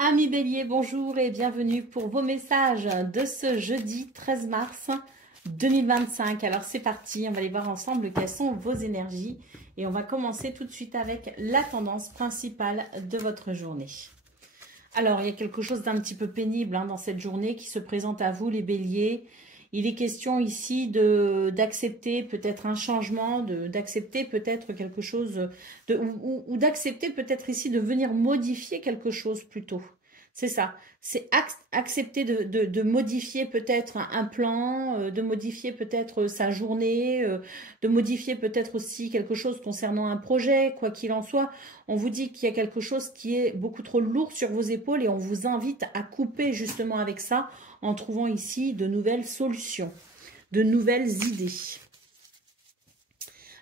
Amis Bélier, bonjour et bienvenue pour vos messages de ce jeudi 13 mars 2025. Alors c'est parti, on va aller voir ensemble quelles sont vos énergies et on va commencer tout de suite avec la tendance principale de votre journée. Alors il y a quelque chose d'un petit peu pénible dans cette journée qui se présente à vous les Béliers. Il est question ici d'accepter peut-être un changement, d'accepter peut-être quelque chose, ou d'accepter peut-être ici de venir modifier quelque chose plutôt. C'est ça, c'est accepter de modifier peut-être un plan, de modifier peut-être sa journée, de modifier peut-être aussi quelque chose concernant un projet, quoi qu'il en soit. On vous dit qu'il y a quelque chose qui est beaucoup trop lourd sur vos épaules et on vous invite à couper justement avec ça en trouvant ici de nouvelles solutions, de nouvelles idées.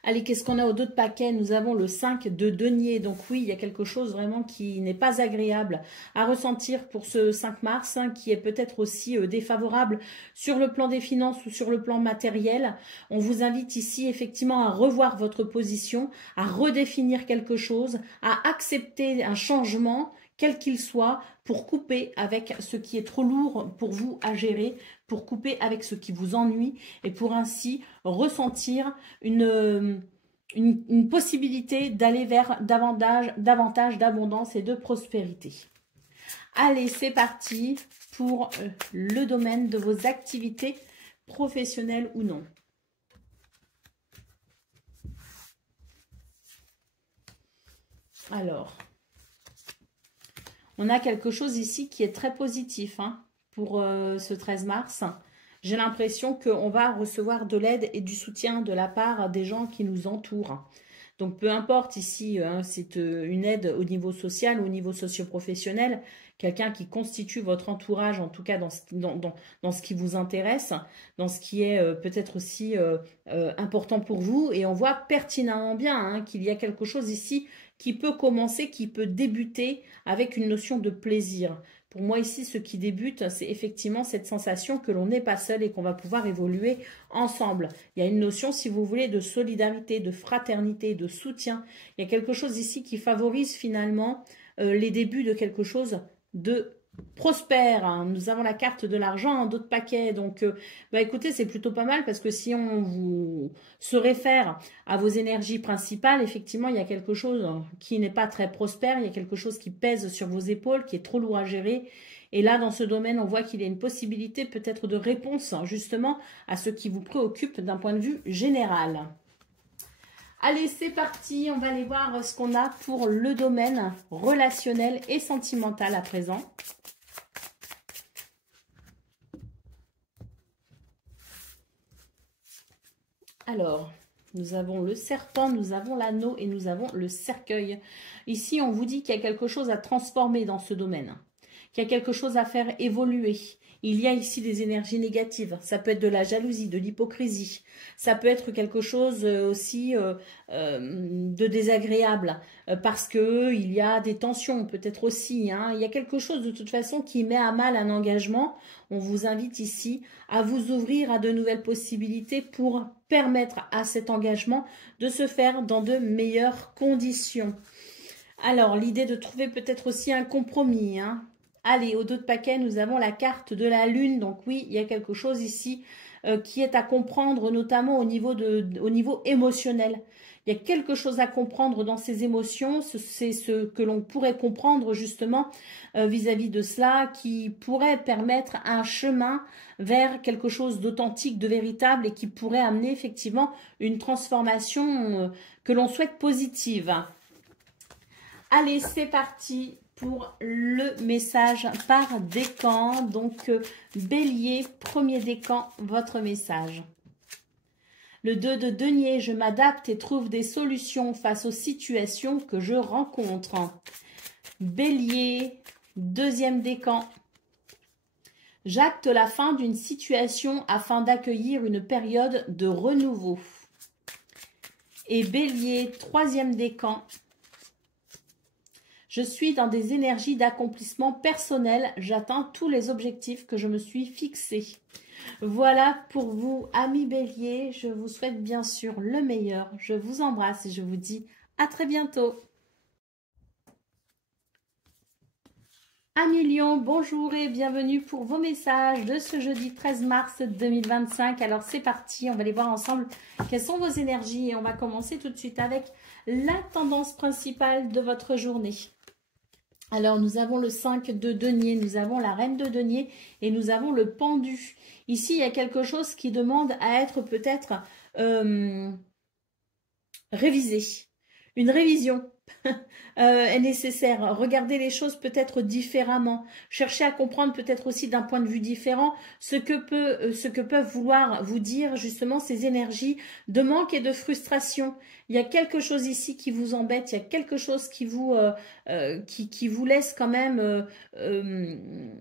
Allez, qu'est-ce qu'on a au dos de paquet? Nous avons le 5 de denier. Donc oui, il y a quelque chose vraiment qui n'est pas agréable à ressentir pour ce 5 mars, qui est peut-être aussi défavorable sur le plan des finances ou sur le plan matériel. On vous invite ici effectivement à revoir votre position, à redéfinir quelque chose, à accepter un changement, quel qu'il soit, pour couper avec ce qui est trop lourd pour vous à gérer, pour couper avec ce qui vous ennuie et pour ainsi ressentir une possibilité d'aller vers davantage d'abondance et de prospérité. Allez, c'est parti pour le domaine de vos activités professionnelles ou non. Alors, on a quelque chose ici qui est très positif pour ce 13 mars. J'ai l'impression qu'on va recevoir de l'aide et du soutien de la part des gens qui nous entourent. Donc, peu importe ici, c'est une aide au niveau social, au niveau socio-professionnel, quelqu'un qui constitue votre entourage, en tout cas dans ce qui vous intéresse, dans ce qui est peut-être aussi important pour vous. Et on voit pertinemment bien qu'il y a quelque chose ici qui peut commencer, qui peut débuter avec une notion de plaisir. Pour moi ici, ce qui débute, c'est effectivement cette sensation que l'on n'est pas seul et qu'on va pouvoir évoluer ensemble. Il y a une notion, si vous voulez, de solidarité, de fraternité, de soutien. Il y a quelque chose ici qui favorise finalement les débuts de quelque chose de prospère. Nous avons la carte de l'argent en dos de paquet. Donc, écoutez, c'est plutôt pas mal parce que si on vous se réfère à vos énergies principales, effectivement, il y a quelque chose qui n'est pas très prospère. Il y a quelque chose qui pèse sur vos épaules, qui est trop lourd à gérer. Et là, dans ce domaine, on voit qu'il y a une possibilité peut-être de réponse justement à ce qui vous préoccupe d'un point de vue général. Allez, c'est parti, on va aller voir ce qu'on a pour le domaine relationnel et sentimental à présent. Alors, nous avons le serpent, nous avons l'anneau et nous avons le cercueil. Ici, on vous dit qu'il y a quelque chose à transformer dans ce domaine, qu'il y a quelque chose à faire évoluer. Il y a ici des énergies négatives. Ça peut être de la jalousie, de l'hypocrisie. Ça peut être quelque chose aussi de désagréable parce que il y a des tensions peut-être aussi. Il y a quelque chose de toute façon qui met à mal un engagement. On vous invite ici à vous ouvrir à de nouvelles possibilités pour permettre à cet engagement de se faire dans de meilleures conditions. Alors, l'idée de trouver peut-être aussi un compromis. Allez, au dos de paquet, nous avons la carte de la lune. Donc oui, il y a quelque chose ici qui est à comprendre, notamment au niveau émotionnel. Il y a quelque chose à comprendre dans ces émotions. C'est ce que l'on pourrait comprendre justement vis-à-vis de cela, qui pourrait permettre un chemin vers quelque chose d'authentique, de véritable et qui pourrait amener effectivement une transformation que l'on souhaite positive. Allez, c'est parti pour le message par décan. Donc, Bélier, premier décan, votre message. Le 2 de denier, je m'adapte et trouve des solutions face aux situations que je rencontre. Bélier, deuxième décan. J'acte la fin d'une situation afin d'accueillir une période de renouveau. Et Bélier, troisième décan. Je suis dans des énergies d'accomplissement personnel. J'atteins tous les objectifs que je me suis fixés. Voilà pour vous, amis Bélier. Je vous souhaite bien sûr le meilleur. Je vous embrasse et je vous dis à très bientôt. Amis Lion, bonjour et bienvenue pour vos messages de ce jeudi 13 mars 2025. Alors c'est parti, on va aller voir ensemble quelles sont vos énergies et on va commencer tout de suite avec la tendance principale de votre journée. Alors nous avons le 5 de denier, nous avons la reine de denier et nous avons le pendu. Ici il y a quelque chose qui demande à être peut-être révisé. Une révision est nécessaire. Regardez les choses peut-être différemment. Cherchez à comprendre peut-être aussi d'un point de vue différent ce que peuvent vouloir vous dire justement ces énergies de manque et de frustration. Il y a quelque chose ici qui vous embête, il y a quelque chose qui vous laisse quand même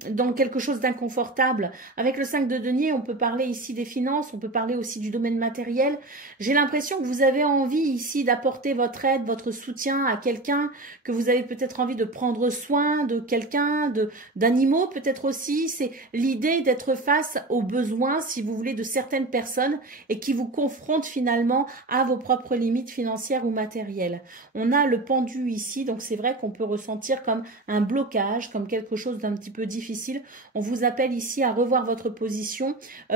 dans quelque chose d'inconfortable. Avec le 5 de denier, on peut parler ici des finances, on peut parler aussi du domaine matériel. J'ai l'impression que vous avez envie ici d'apporter votre aide, votre soutien à quelqu'un, que vous avez peut-être envie de prendre soin de quelqu'un, d'animaux peut-être aussi. C'est l'idée d'être face aux besoins, si vous voulez, de certaines personnes et qui vous confrontent finalement à vos propres limites financières ou matérielles. On a le pendu ici, donc c'est vrai qu'on peut ressentir comme un blocage, comme quelque chose d'un petit peu difficile. On vous appelle ici à revoir votre position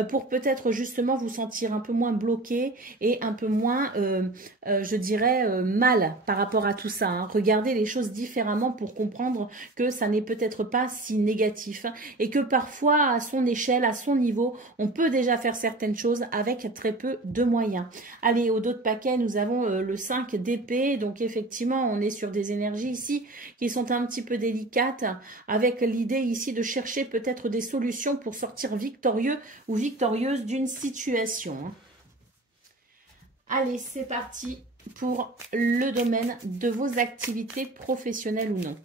pour peut-être justement vous sentir un peu moins bloqué et un peu moins, je dirais, mal par rapport à tout ça. Hein. Regardez les choses différemment pour comprendre que ça n'est peut-être pas si négatif hein, et que parfois, à son échelle, à son niveau, on peut déjà faire certaines choses avec très peu de moyens. Allez, au dos de paquet, nous avons le 5 d'épée. Donc, effectivement, on est sur des énergies ici qui sont un petit peu délicates avec l'idée ici de chercher peut-être des solutions pour sortir victorieux ou victorieuse d'une situation. Allez, c'est parti pour le domaine de vos activités professionnelles ou non.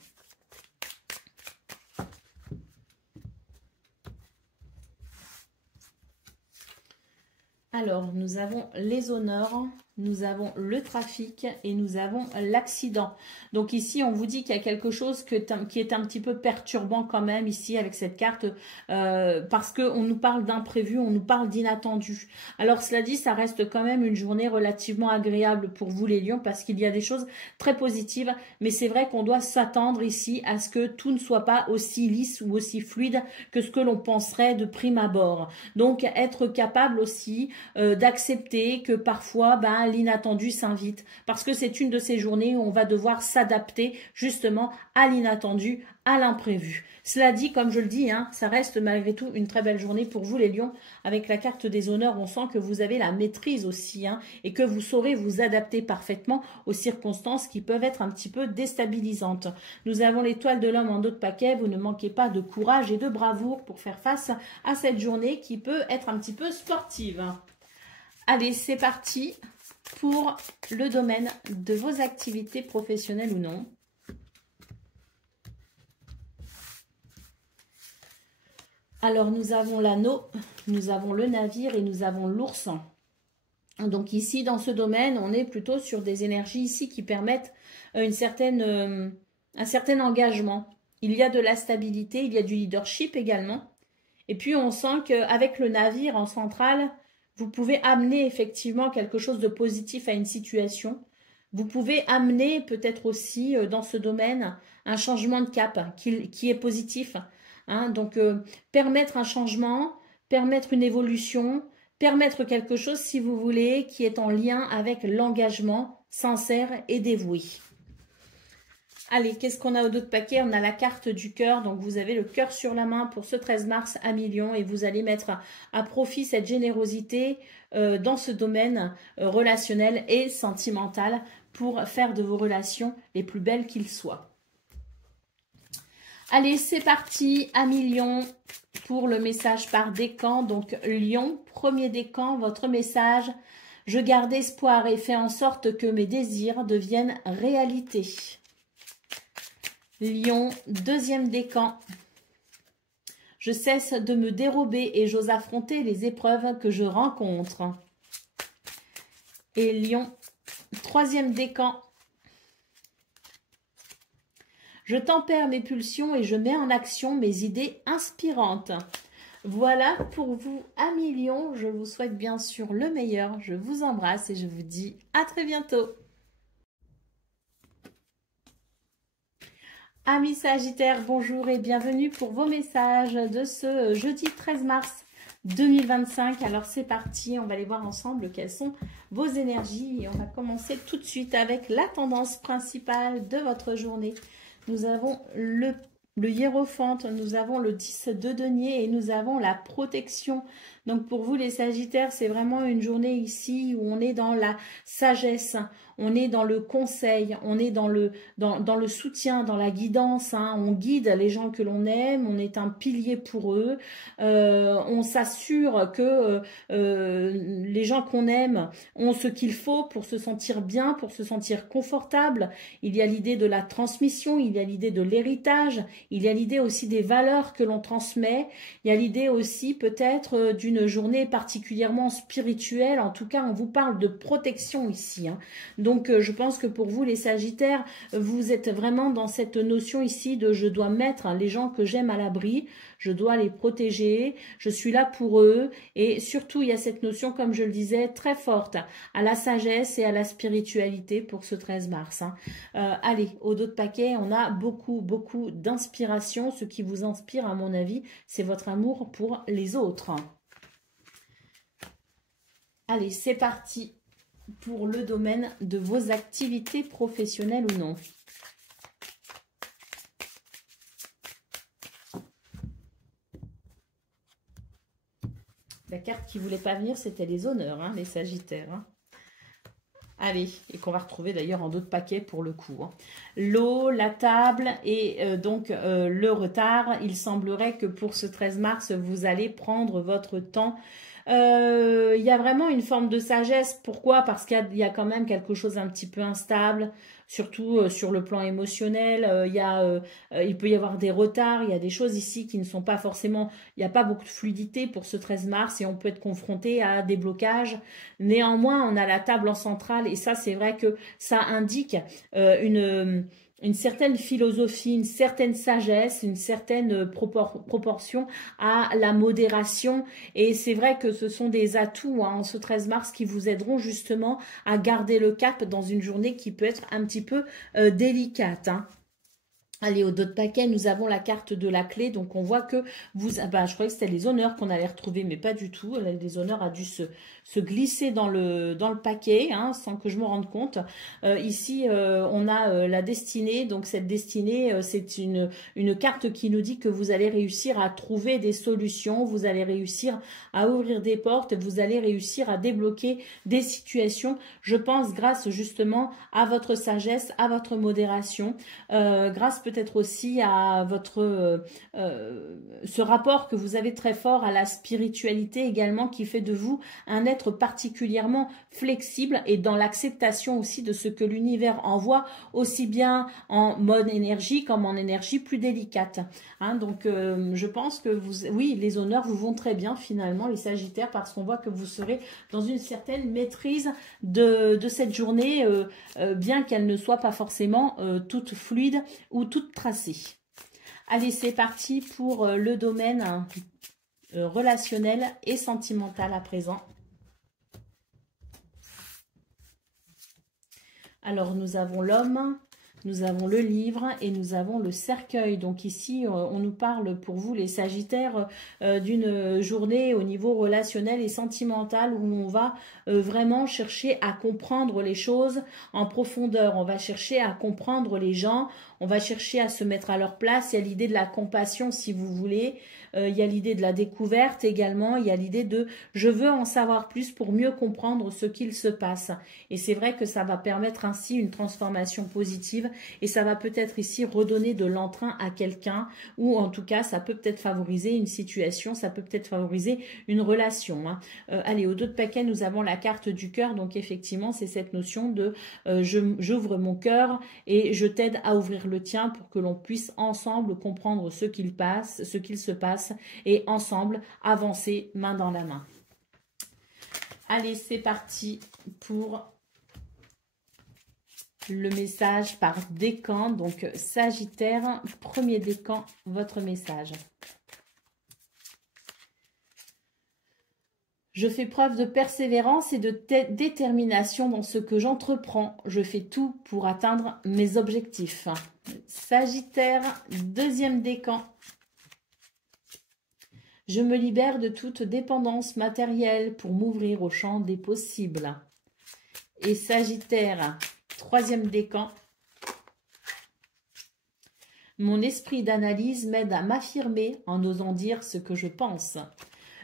Alors, nous avons les honneurs, nous avons le trafic et nous avons l'accident. Donc ici, on vous dit qu'il y a quelque chose qui est un petit peu perturbant quand même ici avec cette carte parce qu'on nous parle d'imprévu, on nous parle d'inattendu. Alors cela dit, ça reste quand même une journée relativement agréable pour vous les lions parce qu'il y a des choses très positives. Mais c'est vrai qu'on doit s'attendre ici à ce que tout ne soit pas aussi lisse ou aussi fluide que ce que l'on penserait de prime abord. Donc être capable aussi d'accepter que parfois l'inattendu s'invite parce que c'est une de ces journées où on va devoir s'adapter justement à l'inattendu, à l'imprévu. Cela dit, comme je le dis, hein, ça reste malgré tout une très belle journée pour vous les lions. Avec la carte des honneurs, on sent que vous avez la maîtrise aussi hein, et que vous saurez vous adapter parfaitement aux circonstances qui peuvent être un petit peu déstabilisantes. Nous avons l'étoile de l'homme en dos de paquet. Vous ne manquez pas de courage et de bravoure pour faire face à cette journée qui peut être un petit peu sportive. Allez, c'est parti pour le domaine de vos activités professionnelles ou non. Alors, nous avons l'anneau, nous avons le navire et nous avons l'ours. Donc ici, dans ce domaine, on est plutôt sur des énergies ici qui permettent un certain engagement. Il y a de la stabilité, il y a du leadership également. Et puis, on sent qu'avec le navire en centrale, vous pouvez amener effectivement quelque chose de positif à une situation. Vous pouvez amener peut-être aussi dans ce domaine un changement de cap qui est positif. Hein. Donc, permettre un changement, permettre une évolution, permettre quelque chose, si vous voulez, qui est en lien avec l'engagement sincère et dévoué. Allez, qu'est-ce qu'on a au dos de paquet? On a la carte du cœur. Donc, vous avez le cœur sur la main pour ce 13 mars à Lion et vous allez mettre à profit cette générosité dans ce domaine relationnel et sentimental pour faire de vos relations les plus belles qu'ils soient. Allez, c'est parti, amis Lion, pour le message par décan. Donc, Lion, premier décan, votre message. Je garde espoir et fais en sorte que mes désirs deviennent réalité. Lion, deuxième décan. Je cesse de me dérober et j'ose affronter les épreuves que je rencontre. Et Lion, troisième décan. Je tempère mes pulsions et je mets en action mes idées inspirantes. Voilà pour vous, amis Lion. Je vous souhaite bien sûr le meilleur. Je vous embrasse et je vous dis à très bientôt. Amis Sagittaires, bonjour et bienvenue pour vos messages de ce jeudi 13 mars 2025. Alors c'est parti, on va aller voir ensemble quelles sont vos énergies et on va commencer tout de suite avec la tendance principale de votre journée. Nous avons le hiérophante, nous avons le 10 de denier et nous avons la protection. Donc pour vous les Sagittaires, c'est vraiment une journée ici où on est dans la sagesse, on est dans le conseil, on est dans le soutien, dans la guidance, hein. On guide les gens que l'on aime, on est un pilier pour eux, on s'assure que les gens qu'on aime ont ce qu'il faut pour se sentir bien, pour se sentir confortable. Il y a l'idée de la transmission, il y a l'idée de l'héritage, il y a l'idée aussi des valeurs que l'on transmet, il y a l'idée aussi peut-être d'une journée particulièrement spirituelle. En tout cas, on vous parle de protection ici, hein. Donc, je pense que pour vous, les Sagittaires, vous êtes vraiment dans cette notion ici de je dois mettre les gens que j'aime à l'abri, je dois les protéger, je suis là pour eux. Et surtout, il y a cette notion, comme je le disais, très forte à la sagesse et à la spiritualité pour ce 13 mars, hein. Allez, au dos de paquet, on a beaucoup d'inspiration. Ce qui vous inspire, à mon avis, c'est votre amour pour les autres. Allez, c'est parti pour le domaine de vos activités professionnelles ou non. La carte qui ne voulait pas venir, c'était les honneurs, hein, les Sagittaires, hein. Allez, et qu'on va retrouver d'ailleurs en d'autres paquets pour le coup, hein. L'eau, la table et donc le retard. Il semblerait que pour ce 13 mars, vous allez prendre votre temps. Il y a vraiment une forme de sagesse. Pourquoi? Parce qu'il y a quand même quelque chose un petit peu instable, surtout sur le plan émotionnel. Il peut y avoir des retards, il y a des choses ici qui ne sont pas forcément... Il n'y a pas beaucoup de fluidité pour ce 13 mars et on peut être confronté à des blocages. Néanmoins, on a la table en centrale et ça, c'est vrai que ça indique une certaine philosophie, une certaine sagesse, une certaine proportion à la modération. Et c'est vrai que ce sont des atouts, hein, en ce 13 mars qui vous aideront justement à garder le cap dans une journée qui peut être un petit peu délicate, hein. Allez, au dos de paquet, nous avons la carte de la clé. Donc, on voit que vous... Ben, je croyais que c'était les honneurs qu'on allait retrouver, mais pas du tout. Les honneurs a dû se glisser dans le paquet, hein, sans que je me rende compte. Ici, on a la destinée. Donc, cette destinée, c'est une carte qui nous dit que vous allez réussir à trouver des solutions. Vous allez réussir à ouvrir des portes. Vous allez réussir à débloquer des situations. Je pense grâce justement à votre sagesse, à votre modération, grâce peut-être aussi à votre ce rapport que vous avez très fort à la spiritualité également, qui fait de vous un être particulièrement flexible et dans l'acceptation aussi de ce que l'univers envoie, aussi bien en mode énergie comme en énergie plus délicate, hein. Donc je pense que oui, les honneurs vous vont très bien finalement, les Sagittaires, parce qu'on voit que vous serez dans une certaine maîtrise de cette journée, bien qu'elle ne soit pas forcément toute fluide ou toute tracée. Allez, c'est parti pour le domaine relationnel et sentimental à présent. Alors, nous avons l'homme, nous avons le livre et nous avons le cercueil. Donc ici, on nous parle pour vous, les Sagittaires, d'une journée au niveau relationnel et sentimental où on va vraiment chercher à comprendre les choses en profondeur. On va chercher à comprendre les gens, on va chercher à se mettre à leur place. Il y a l'idée de la compassion, si vous voulez. Il y a l'idée de la découverte également. Il y a l'idée de « je veux en savoir plus pour mieux comprendre ce qu'il se passe ». Et c'est vrai que ça va permettre ainsi une transformation positive et ça va peut-être ici redonner de l'entrain à quelqu'un, ou en tout cas ça peut peut-être favoriser une situation, ça peut peut-être favoriser une relation, hein. Allez, au dos de paquet, nous avons la carte du cœur. Donc effectivement, c'est cette notion de j'ouvre mon cœur et je t'aide à ouvrir le tien pour que l'on puisse ensemble comprendre ce qu'il se passe et ensemble avancer main dans la main. Allez, c'est parti pour le message par décan. Donc Sagittaire, premier décan, votre message. Je fais preuve de persévérance et de détermination dans ce que j'entreprends. Je fais tout pour atteindre mes objectifs. Sagittaire, deuxième décan. Je me libère de toute dépendance matérielle pour m'ouvrir au champ des possibles. Et Sagittaire, troisième décan. Mon esprit d'analyse m'aide à m'affirmer en osant dire ce que je pense.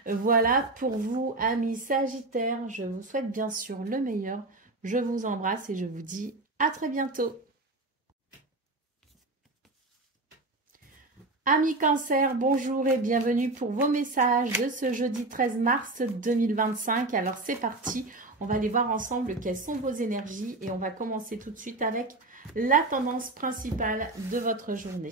Voilà pour vous, amis Sagittaires. Je vous souhaite bien sûr le meilleur. Je vous embrasse et je vous dis à très bientôt. Amis Cancer, bonjour et bienvenue pour vos messages de ce jeudi 13 mars 2025. Alors c'est parti, on va aller voir ensemble quelles sont vos énergies et on va commencer tout de suite avec la tendance principale de votre journée.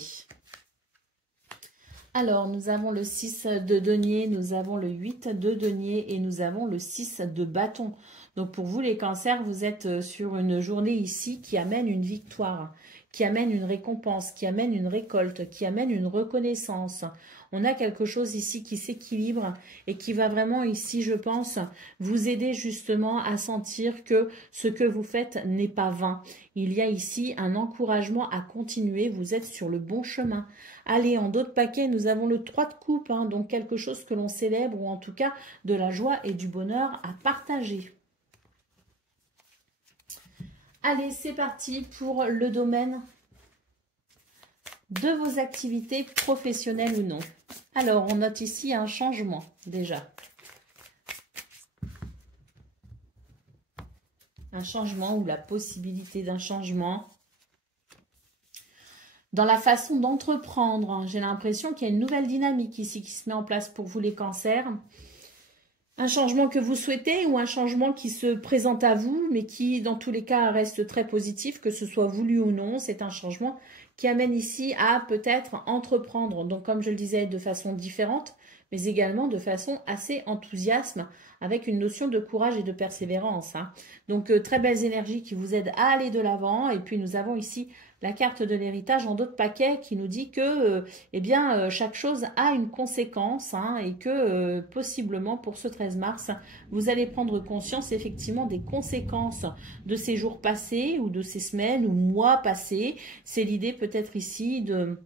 Alors, nous avons le 6 de denier, nous avons le 8 de denier et nous avons le 6 de bâton. Donc, pour vous, les cancers, vous êtes sur une journée ici qui amène une victoire, qui amène une récompense, qui amène une récolte, qui amène une reconnaissance. On a quelque chose ici qui s'équilibre et qui va vraiment ici, je pense, vous aider justement à sentir que ce que vous faites n'est pas vain. Il y a ici un encouragement à continuer, vous êtes sur le bon chemin. Allez, en d'autres paquets, nous avons le 3 de coupe, hein, donc quelque chose que l'on célèbre ou en tout cas de la joie et du bonheur à partager. Allez, c'est parti pour le domaine de vos activités professionnelles ou non. Alors, on note ici un changement déjà. Un changement ou la possibilité d'un changement. Dans la façon d'entreprendre, j'ai l'impression qu'il y a une nouvelle dynamique ici qui se met en place pour vous les cancers. Un changement que vous souhaitez ou un changement qui se présente à vous, mais qui dans tous les cas reste très positif, que ce soit voulu ou non. C'est un changement qui amène ici à peut-être entreprendre, donc comme je le disais, de façon différente, mais également de façon assez enthousiaste, avec une notion de courage et de persévérance. Hein. Donc très belles énergies qui vous aident à aller de l'avant. Et puis nous avons ici la carte de l'héritage en d'autres paquets qui nous dit que chaque chose a une conséquence hein, et que possiblement pour ce 13 mars, vous allez prendre conscience effectivement des conséquences de ces jours passés ou de ces semaines ou mois passés. C'est l'idée peut-être ici de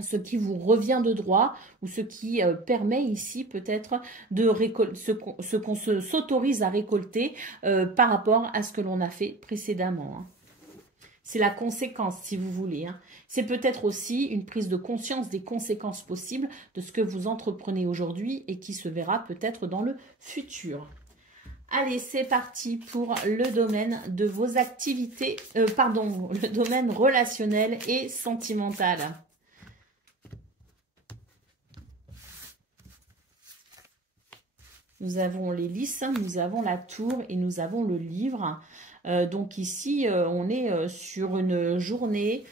ce qui vous revient de droit ou ce qui permet ici peut-être de récolter ce qu'on s'autorise à récolter par rapport à ce que l'on a fait précédemment. Hein. C'est la conséquence, si vous voulez. Hein. C'est peut-être aussi une prise de conscience des conséquences possibles de ce que vous entreprenez aujourd'hui et qui se verra peut-être dans le futur. Allez, c'est parti pour le domaine de vos activités, le domaine relationnel et sentimental. Nous avons les lys, nous avons la tour et nous avons le livre. Donc ici, on est sur une journée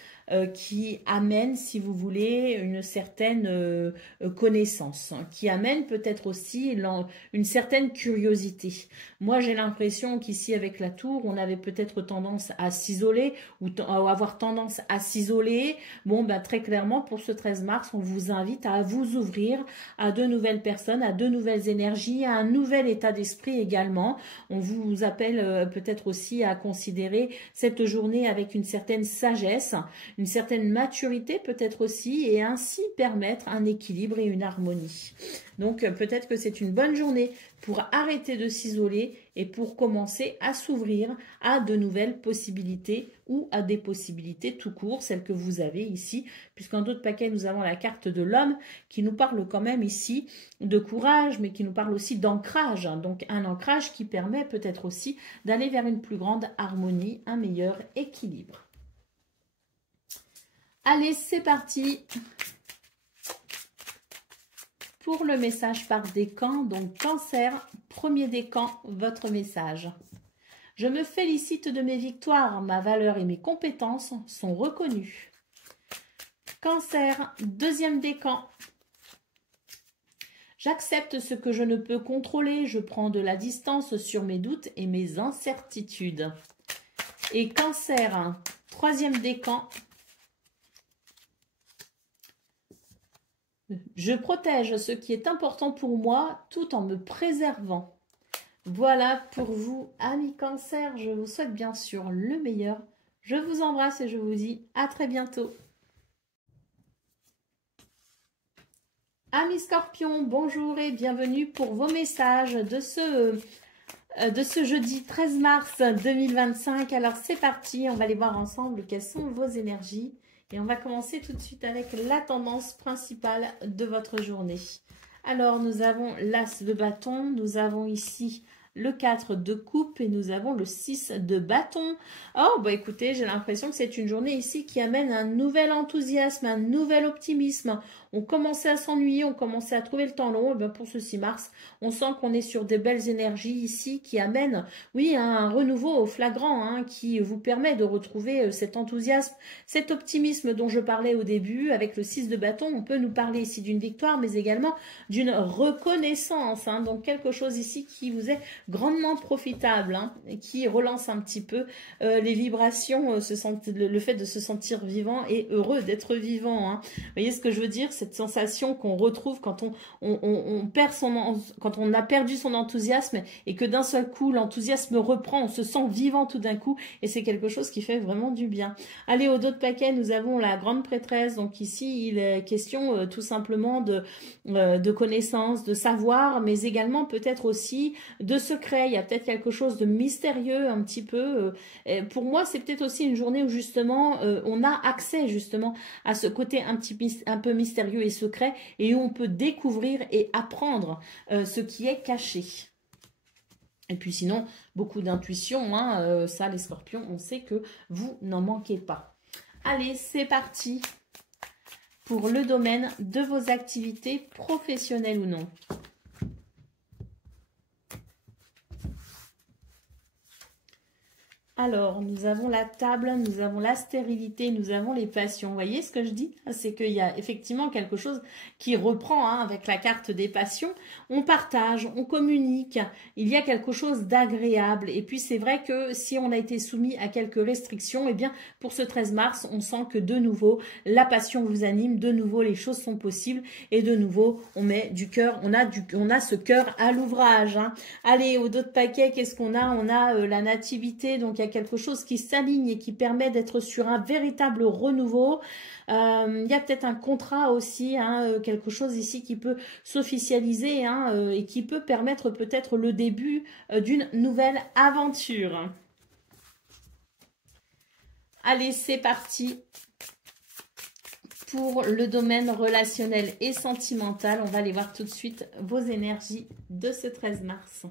qui amène, si vous voulez, une certaine connaissance, qui amène peut-être aussi une certaine curiosité. Moi, j'ai l'impression qu'ici, avec la tour, on avait peut-être tendance à s'isoler ou à avoir tendance à s'isoler. Bon, ben, très clairement, pour ce 13 mars, on vous invite à vous ouvrir à de nouvelles personnes, à de nouvelles énergies, à un nouvel état d'esprit également. On vous appelle peut-être aussi à considérer cette journée avec une certaine sagesse, une certaine maturité peut-être aussi, et ainsi permettre un équilibre et une harmonie. Donc peut-être que c'est une bonne journée pour arrêter de s'isoler et pour commencer à s'ouvrir à de nouvelles possibilités ou à des possibilités tout court, celles que vous avez ici, puisqu'en d'autres paquets, nous avons la carte de l'homme qui nous parle quand même ici de courage, mais qui nous parle aussi d'ancrage. Donc un ancrage qui permet peut-être aussi d'aller vers une plus grande harmonie, un meilleur équilibre. Allez, c'est parti pour le message par décan. Donc, Cancer, premier décan, votre message. Je me félicite de mes victoires. Ma valeur et mes compétences sont reconnues. Cancer, deuxième décan. J'accepte ce que je ne peux contrôler. Je prends de la distance sur mes doutes et mes incertitudes. Et Cancer, troisième décan. Je protège ce qui est important pour moi tout en me préservant. Voilà pour vous, amis Cancer. Je vous souhaite bien sûr le meilleur. Je vous embrasse et je vous dis à très bientôt. Amis Scorpions, bonjour et bienvenue pour vos messages de ce jeudi 13 mars 2025. Alors c'est parti, on va aller voir ensemble quelles sont vos énergies. Et on va commencer tout de suite avec la tendance principale de votre journée. Alors nous avons l'As de bâton, nous avons ici le 4 de coupe et nous avons le 6 de bâton. Oh, bah écoutez, j'ai l'impression que c'est une journée ici qui amène un nouvel enthousiasme, un nouvel optimisme. On commençait à s'ennuyer, on commençait à trouver le temps long. Et bien pour ce 6 mars, on sent qu'on est sur des belles énergies ici qui amènent, oui, un renouveau au flagrant, hein, qui vous permet de retrouver cet enthousiasme, cet optimisme dont je parlais au début. Avec le 6 de bâton, on peut nous parler ici d'une victoire, mais également d'une reconnaissance. Hein, donc quelque chose ici qui vous est grandement profitable, hein, et qui relance un petit peu les vibrations, le fait de se sentir vivant et heureux d'être vivant. Hein. Vous voyez ce que je veux dire? Cette sensation qu'on retrouve quand quand on a perdu son enthousiasme et que d'un seul coup l'enthousiasme reprend, on se sent vivant tout d'un coup et c'est quelque chose qui fait vraiment du bien. Allez, au dos de paquet, nous avons la grande prêtresse. Donc ici, il est question tout simplement de connaissances, de savoir, mais également peut-être aussi de secrets. Il y a peut-être quelque chose de mystérieux un petit peu. Pour moi, c'est peut-être aussi une journée où justement on a accès justement à ce côté un peu mystérieux et secret et où on peut découvrir et apprendre ce qui est caché. Et puis sinon, beaucoup d'intuition, hein, ça les scorpions, on sait que vous n'en manquez pas. Allez, c'est parti pour le domaine de vos activités professionnelles ou non. Alors, nous avons la table, nous avons la stérilité, nous avons les passions. Vous voyez ce que je dis? C'est qu'il y a effectivement quelque chose qui reprend, hein, avec la carte des passions. On partage, on communique, il y a quelque chose d'agréable. Et puis, c'est vrai que si on a été soumis à quelques restrictions, eh bien, pour ce 13 mars, on sent que de nouveau, la passion vous anime, de nouveau, les choses sont possibles. Et de nouveau, on met du cœur, on a ce cœur à l'ouvrage. Hein. Allez, au dos de paquet, qu'est-ce qu'on a? On a la nativité, donc il y a quelque chose qui s'aligne et qui permet d'être sur un véritable renouveau. Il y a peut-être un contrat aussi, hein, quelque chose ici qui peut s'officialiser, hein, et qui peut permettre peut-être le début d'une nouvelle aventure. Allez, c'est parti pour le domaine relationnel et sentimental. On va aller voir tout de suite vos énergies de ce 13 mars.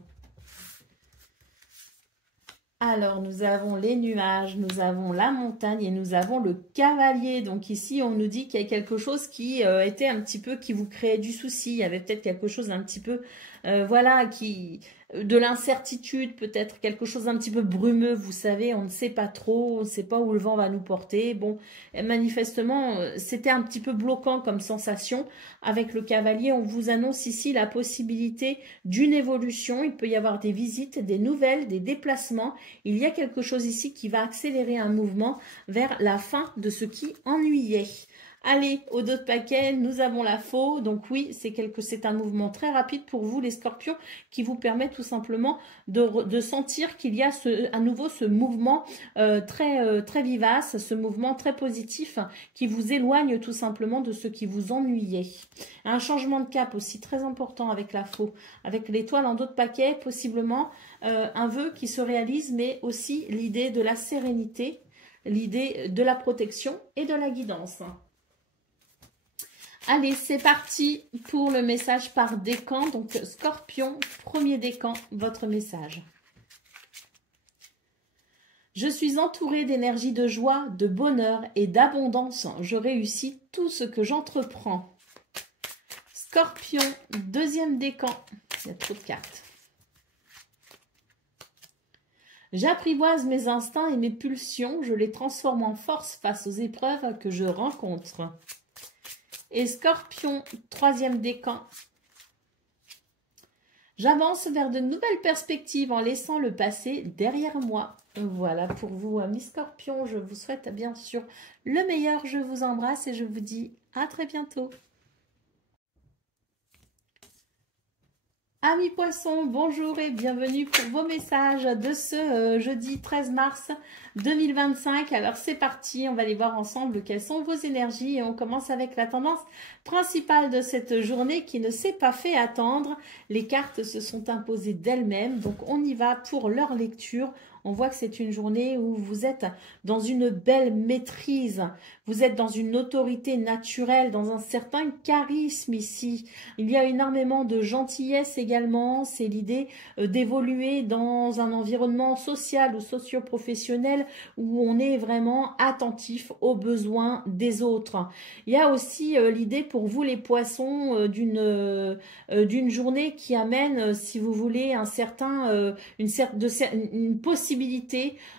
Alors, nous avons les nuages, nous avons la montagne et nous avons le cavalier. Donc ici, on nous dit qu'il y a quelque chose qui était un petit peu, qui vous créait du souci. Il y avait peut-être quelque chose d'un petit peu, voilà, de l'incertitude, peut-être quelque chose d'un petit peu brumeux. Vous savez, on ne sait pas trop, on ne sait pas où le vent va nous porter. Bon, manifestement, c'était un petit peu bloquant comme sensation. Avec le cavalier, on vous annonce ici la possibilité d'une évolution. Il peut y avoir des visites, des nouvelles, des déplacements. Il y a quelque chose ici qui va accélérer un mouvement vers la fin de ce qui ennuyait. Allez, au dos de paquet, nous avons la faux. Donc oui, c'est un mouvement très rapide pour vous, les scorpions, qui vous permet tout simplement de sentir qu'il y a à nouveau ce mouvement très vivace, ce mouvement très positif qui vous éloigne tout simplement de ce qui vous ennuyait. Un changement de cap aussi très important avec la faux. Avec l'étoile en dos de paquet, possiblement un vœu qui se réalise, mais aussi l'idée de la sérénité, l'idée de la protection et de la guidance. Allez, c'est parti pour le message par décan. Donc, Scorpion, premier décan, votre message. Je suis entourée d'énergie de joie, de bonheur et d'abondance. Je réussis tout ce que j'entreprends. Scorpion, deuxième décan. Il y a trop de cartes. J'apprivoise mes instincts et mes pulsions. Je les transforme en force face aux épreuves que je rencontre. Et Scorpion, troisième décan. J'avance vers de nouvelles perspectives en laissant le passé derrière moi. Voilà pour vous, amis Scorpions. Je vous souhaite bien sûr le meilleur. Je vous embrasse et je vous dis à très bientôt. Amis poissons, bonjour et bienvenue pour vos messages de ce jeudi 13 mars 2025. Alors c'est parti, on va aller voir ensemble quelles sont vos énergies et on commence avec la tendance principale de cette journée qui ne s'est pas fait attendre. Les cartes se sont imposées d'elles-mêmes, donc on y va pour leur lecture. On voit que c'est une journée où vous êtes dans une belle maîtrise, vous êtes dans une autorité naturelle, dans un certain charisme ici. Il y a énormément de gentillesse également, c'est l'idée d'évoluer dans un environnement social ou socio-professionnel où on est vraiment attentif aux besoins des autres. Il y a aussi l'idée pour vous les poissons d'une journée qui amène, si vous voulez, un certain, une possibilité,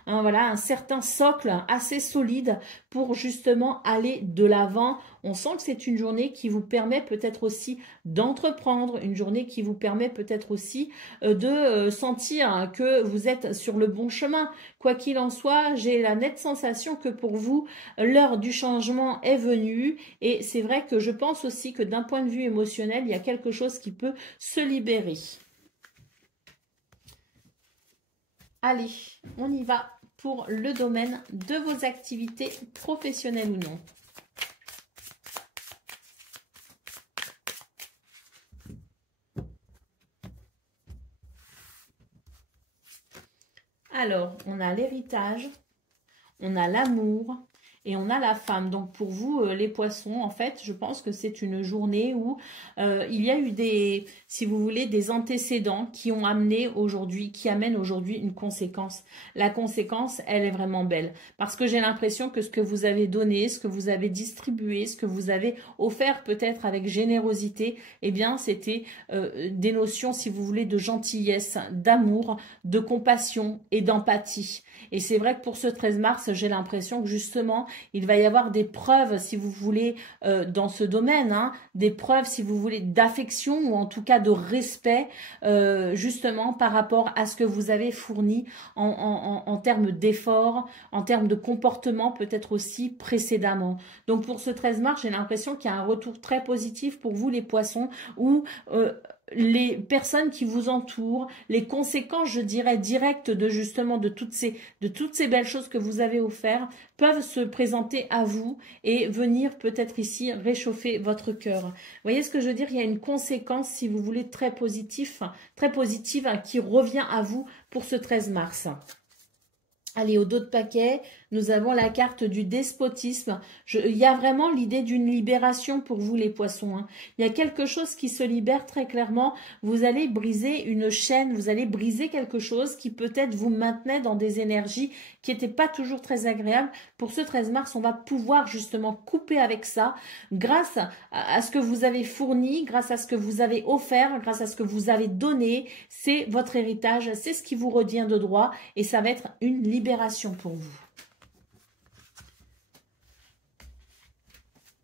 hein, voilà, un certain socle assez solide pour justement aller de l'avant. On sent que c'est une journée qui vous permet peut-être aussi d'entreprendre, une journée qui vous permet peut-être aussi de sentir que vous êtes sur le bon chemin. Quoi qu'il en soit, j'ai la nette sensation que pour vous, l'heure du changement est venue et c'est vrai que je pense aussi que d'un point de vue émotionnel, il y a quelque chose qui peut se libérer. Allez, on y va pour le domaine de vos activités professionnelles ou non. Alors, on a l'héritage, on a l'amour et on a la femme. Donc, pour vous, les poissons, en fait, je pense que c'est une journée où il y a eu des, si vous voulez, des antécédents qui ont amené aujourd'hui, qui amènent aujourd'hui une conséquence. La conséquence, elle est vraiment belle. Parce que j'ai l'impression que ce que vous avez donné, ce que vous avez distribué, ce que vous avez offert peut-être avec générosité, eh bien, c'était des notions, si vous voulez, de gentillesse, d'amour, de compassion et d'empathie. Et c'est vrai que pour ce 13 mars, j'ai l'impression que justement, il va y avoir des preuves, si vous voulez, dans ce domaine, hein, des preuves, si vous voulez, d'affection ou en tout cas de respect, justement par rapport à ce que vous avez fourni en termes d'efforts, en termes de comportement peut-être aussi précédemment. Donc pour ce 13 mars, j'ai l'impression qu'il y a un retour très positif pour vous les poissons où les personnes qui vous entourent, les conséquences, je dirais, directes de justement de toutes ces belles choses que vous avez offertes peuvent se présenter à vous et venir peut-être ici réchauffer votre cœur. Vous voyez ce que je veux dire? Il y a une conséquence, si vous voulez, très positive qui revient à vous pour ce 13 mars. Allez, au dos de paquet, nous avons la carte du despotisme. Il y a vraiment l'idée d'une libération pour vous les poissons, hein. Il y a quelque chose qui se libère très clairement. Vous allez briser une chaîne, vous allez briser quelque chose qui peut-être vous maintenait dans des énergies qui n'étaient pas toujours très agréables. Pour ce 13 mars, on va pouvoir justement couper avec ça grâce à ce que vous avez fourni, grâce à ce que vous avez offert, grâce à ce que vous avez donné. C'est votre héritage, c'est ce qui vous revient de droit et ça va être une libération pour vous.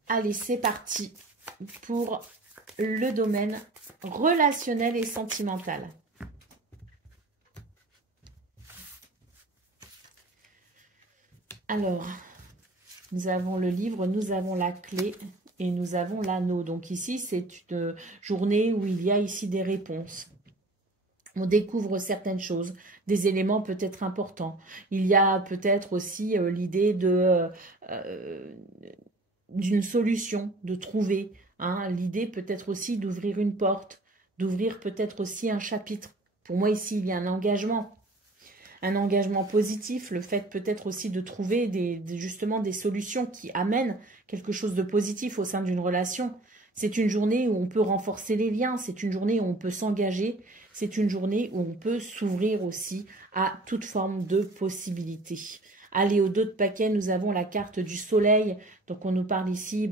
Allez, c'est parti pour le domaine relationnel et sentimental. Alors, nous avons le livre, nous avons la clé et nous avons l'anneau. Donc ici, c'est une journée où il y a ici des réponses. On découvre certaines choses, des éléments peut-être importants. Il y a peut-être aussi l'idée d'une solution, de trouver. Hein, l'idée peut-être aussi d'ouvrir une porte, d'ouvrir peut-être aussi un chapitre. Pour moi ici, il y a un engagement positif, le fait peut-être aussi de trouver justement des solutions qui amènent quelque chose de positif au sein d'une relation. C'est une journée où on peut renforcer les liens, c'est une journée où on peut s'engager, c'est une journée où on peut s'ouvrir aussi à toute forme de possibilités. Allez, au dos de paquet, nous avons la carte du soleil. Donc, on nous parle ici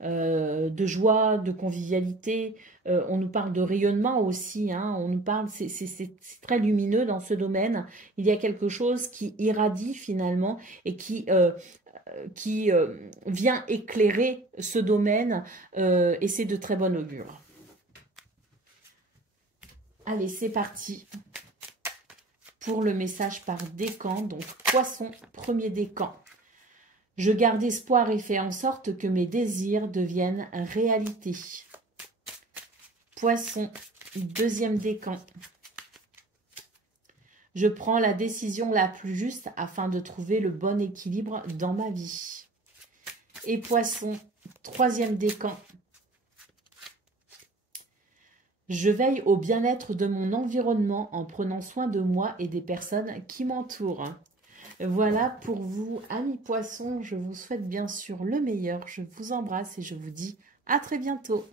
de joie, de convivialité. On nous parle de rayonnement aussi. Hein, on nous parle, c'est très lumineux dans ce domaine. Il y a quelque chose qui irradie finalement et qui vient éclairer ce domaine et c'est de très bon augure. Allez, c'est parti pour le message par décan. Donc, poisson, premier décan. Je garde espoir et fais en sorte que mes désirs deviennent réalité. Poisson, deuxième décan. Je prends la décision la plus juste afin de trouver le bon équilibre dans ma vie. Et Poisson, troisième décan. Je veille au bien-être de mon environnement en prenant soin de moi et des personnes qui m'entourent. Voilà pour vous, amis Poissons. Je vous souhaite bien sûr le meilleur. Je vous embrasse et je vous dis à très bientôt.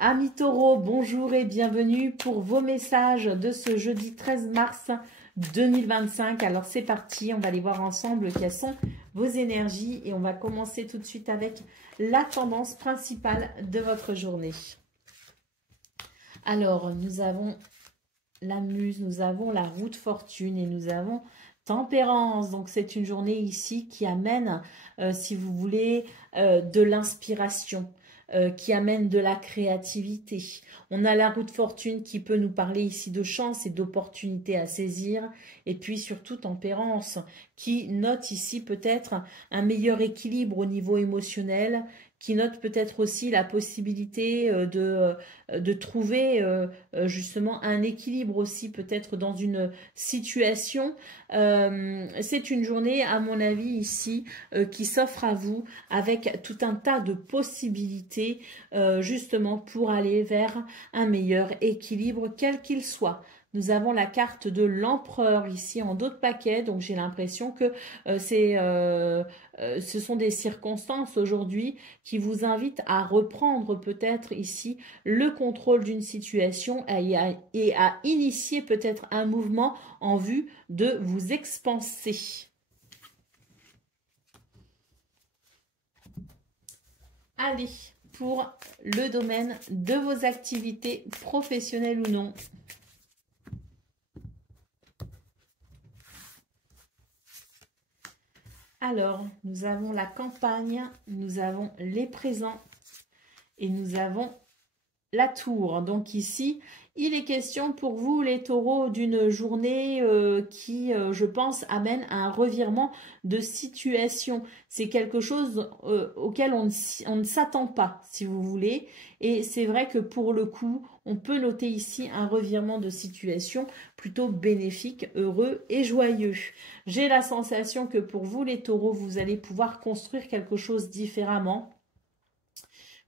Amis Taureaux, bonjour et bienvenue pour vos messages de ce jeudi 13 mars 2025. Alors c'est parti, on va aller voir ensemble quelles sont vos énergies et on va commencer tout de suite avec la tendance principale de votre journée. Alors, nous avons la Muse, nous avons la roue de fortune et nous avons Tempérance. Donc, c'est une journée ici qui amène, si vous voulez, de l'inspiration. Qui amène de la créativité. On a la roue de fortune qui peut nous parler ici de chance et d'opportunités à saisir. Et puis surtout Tempérance qui note ici peut-être un meilleur équilibre au niveau émotionnel, qui note peut-être aussi la possibilité de trouver justement un équilibre aussi peut-être dans une situation. C'est une journée à mon avis ici qui s'offre à vous avec tout un tas de possibilités justement pour aller vers un meilleur équilibre quel qu'il soit. Nous avons la carte de l'empereur ici en dos de paquet, donc j'ai l'impression que ce sont des circonstances aujourd'hui qui vous invitent à reprendre peut-être ici le contrôle d'une situation et à initier peut-être un mouvement en vue de vous expanser. Allez, pour le domaine de vos activités professionnelles ou non. Alors, nous avons la campagne, nous avons les présents et nous avons la tour. Donc ici, il est question pour vous, les taureaux, d'une journée qui, je pense, amène à un revirement de situation. C'est quelque chose auquel on ne s'attend pas, si vous voulez. Et c'est vrai que pour le coup, on peut noter ici un revirement de situation plutôt bénéfique, heureux et joyeux. J'ai la sensation que pour vous, les taureaux, vous allez pouvoir construire quelque chose différemment.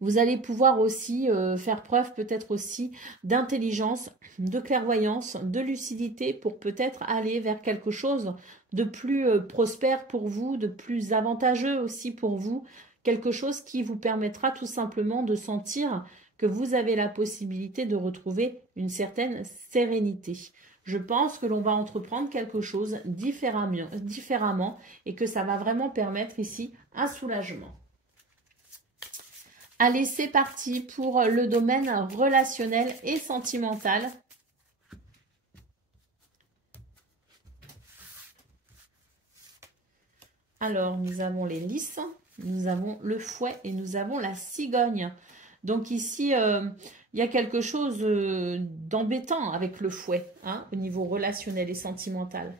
Vous allez pouvoir aussi faire preuve peut-être aussi d'intelligence, de clairvoyance, de lucidité pour peut-être aller vers quelque chose de plus prospère pour vous, de plus avantageux aussi pour vous, quelque chose qui vous permettra tout simplement de sentir que vous avez la possibilité de retrouver une certaine sérénité. Je pense que l'on va entreprendre quelque chose différemment et que ça va vraiment permettre ici un soulagement. Allez, c'est parti pour le domaine relationnel et sentimental. Alors, nous avons les lys, nous avons le fouet et nous avons la cigogne. Donc ici, il y a quelque chose d'embêtant avec le fouet, hein, au niveau relationnel et sentimental.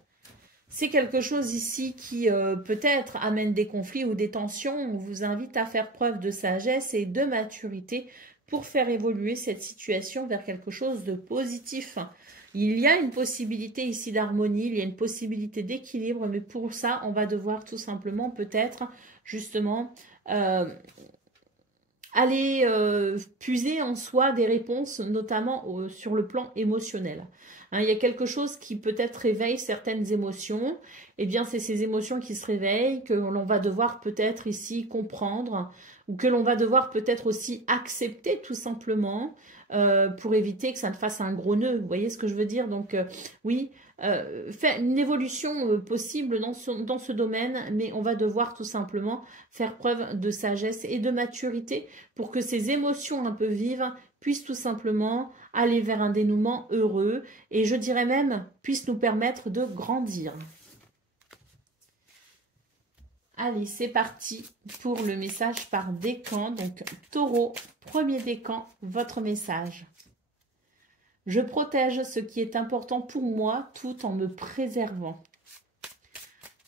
C'est quelque chose ici qui peut-être amène des conflits ou des tensions. On vous invite à faire preuve de sagesse et de maturité pour faire évoluer cette situation vers quelque chose de positif. Il y a une possibilité ici d'harmonie, il y a une possibilité d'équilibre, mais pour ça, on va devoir tout simplement peut-être justement aller puiser en soi des réponses, notamment sur le plan émotionnel. Hein, il y a quelque chose qui peut-être réveille certaines émotions. Eh bien, c'est ces émotions qui se réveillent que l'on va devoir peut-être ici comprendre ou que l'on va devoir peut-être aussi accepter tout simplement pour éviter que ça ne fasse un gros nœud. Vous voyez ce que je veux dire? Donc, oui, faire une évolution possible dans ce domaine, mais on va devoir tout simplement faire preuve de sagesse et de maturité pour que ces émotions un peu vives puissent tout simplement aller vers un dénouement heureux et je dirais même puissent nous permettre de grandir. Allez, c'est parti pour le message par décan. Donc, Taureau, premier décan, votre message. Je protège ce qui est important pour moi tout en me préservant.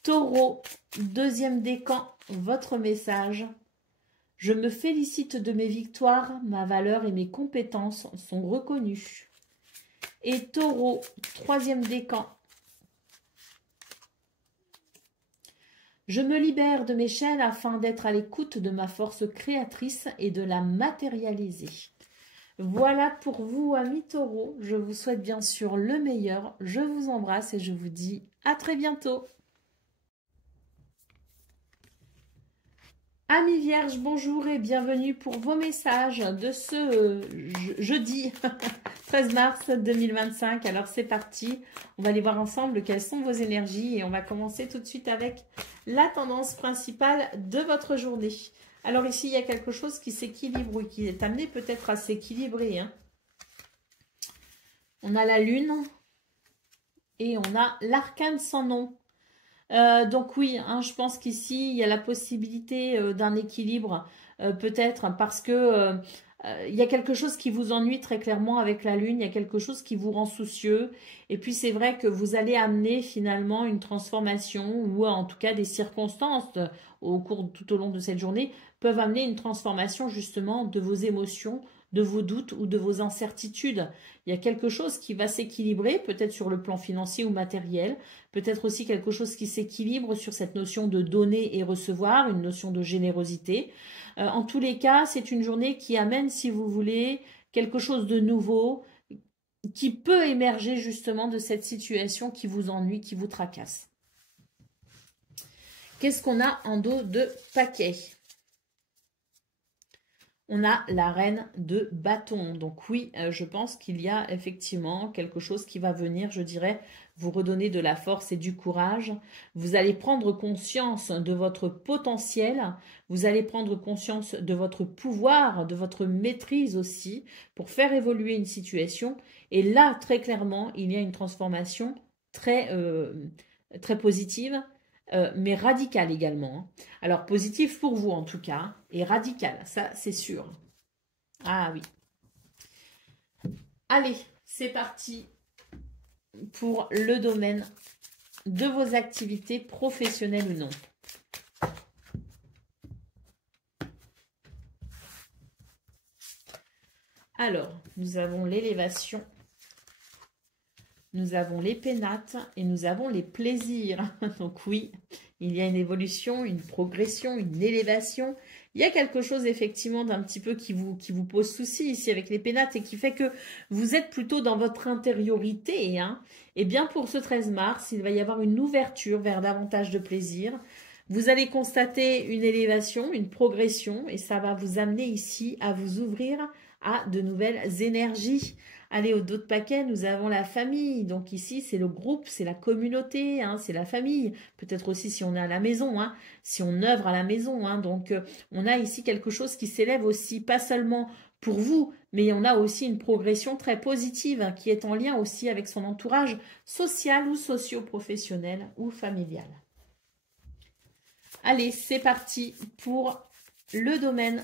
Taureau, deuxième décan, votre message. Je me félicite de mes victoires, ma valeur et mes compétences sont reconnues. Et Taureau, troisième décan. Je me libère de mes chaînes afin d'être à l'écoute de ma force créatrice et de la matérialiser. Voilà pour vous, amis Taureau. Je vous souhaite bien sûr le meilleur. Je vous embrasse et je vous dis à très bientôt. Amis Vierges, bonjour et bienvenue pour vos messages de ce jeudi 13 mars 2025. Alors c'est parti, on va aller voir ensemble quelles sont vos énergies et on va commencer tout de suite avec la tendance principale de votre journée. Alors ici, il y a quelque chose qui s'équilibre ou qui est amené peut-être à s'équilibrer. Hein. On a la lune et on a l'arcane sans nom. Donc oui, hein, je pense qu'ici, il y a la possibilité d'un équilibre, peut-être parce que il y a quelque chose qui vous ennuie très clairement avec la lune, il y a quelque chose qui vous rend soucieux, et puis c'est vrai que vous allez amener finalement une transformation, ou en tout cas des circonstances tout au long de cette journée, peuvent amener une transformation justement de vos émotions, de vos doutes ou de vos incertitudes. Il y a quelque chose qui va s'équilibrer, peut-être sur le plan financier ou matériel, peut-être aussi quelque chose qui s'équilibre sur cette notion de donner et recevoir, une notion de générosité. En tous les cas, c'est une journée qui amène, si vous voulez, quelque chose de nouveau, qui peut émerger justement de cette situation qui vous ennuie, qui vous tracasse. Qu'est-ce qu'on a en dos de paquet ? On a la reine de bâton. Donc oui, je pense qu'il y a effectivement quelque chose qui va venir, je dirais, vous redonner de la force et du courage. Vous allez prendre conscience de votre potentiel. Vous allez prendre conscience de votre pouvoir, de votre maîtrise aussi, pour faire évoluer une situation. Et là, très clairement, il y a une transformation très positive. Mais radical également. Alors, positif pour vous en tout cas, et radical, ça c'est sûr. Ah oui. Allez, c'est parti pour le domaine de vos activités professionnelles ou non. Alors, nous avons l'élévation. Nous avons les pénates et nous avons les plaisirs. Donc oui, il y a une évolution, une progression, une élévation. Il y a quelque chose effectivement d'un petit peu qui vous pose souci ici avec les pénates et qui fait que vous êtes plutôt dans votre intériorité. Hein. Et bien pour ce 13 mars, il va y avoir une ouverture vers davantage de plaisir. Vous allez constater une élévation, une progression et ça va vous amener ici à vous ouvrir à de nouvelles énergies. Allez, au dos de paquet, nous avons la famille. Donc ici, c'est le groupe, c'est la communauté, hein, c'est la famille. Peut-être aussi si on est à la maison, hein, si on œuvre à la maison. Hein. Donc, on a ici quelque chose qui s'élève aussi, pas seulement pour vous, mais on a aussi une progression très positive hein, qui est en lien aussi avec son entourage social ou socio-professionnel ou familial. Allez, c'est parti pour le domaine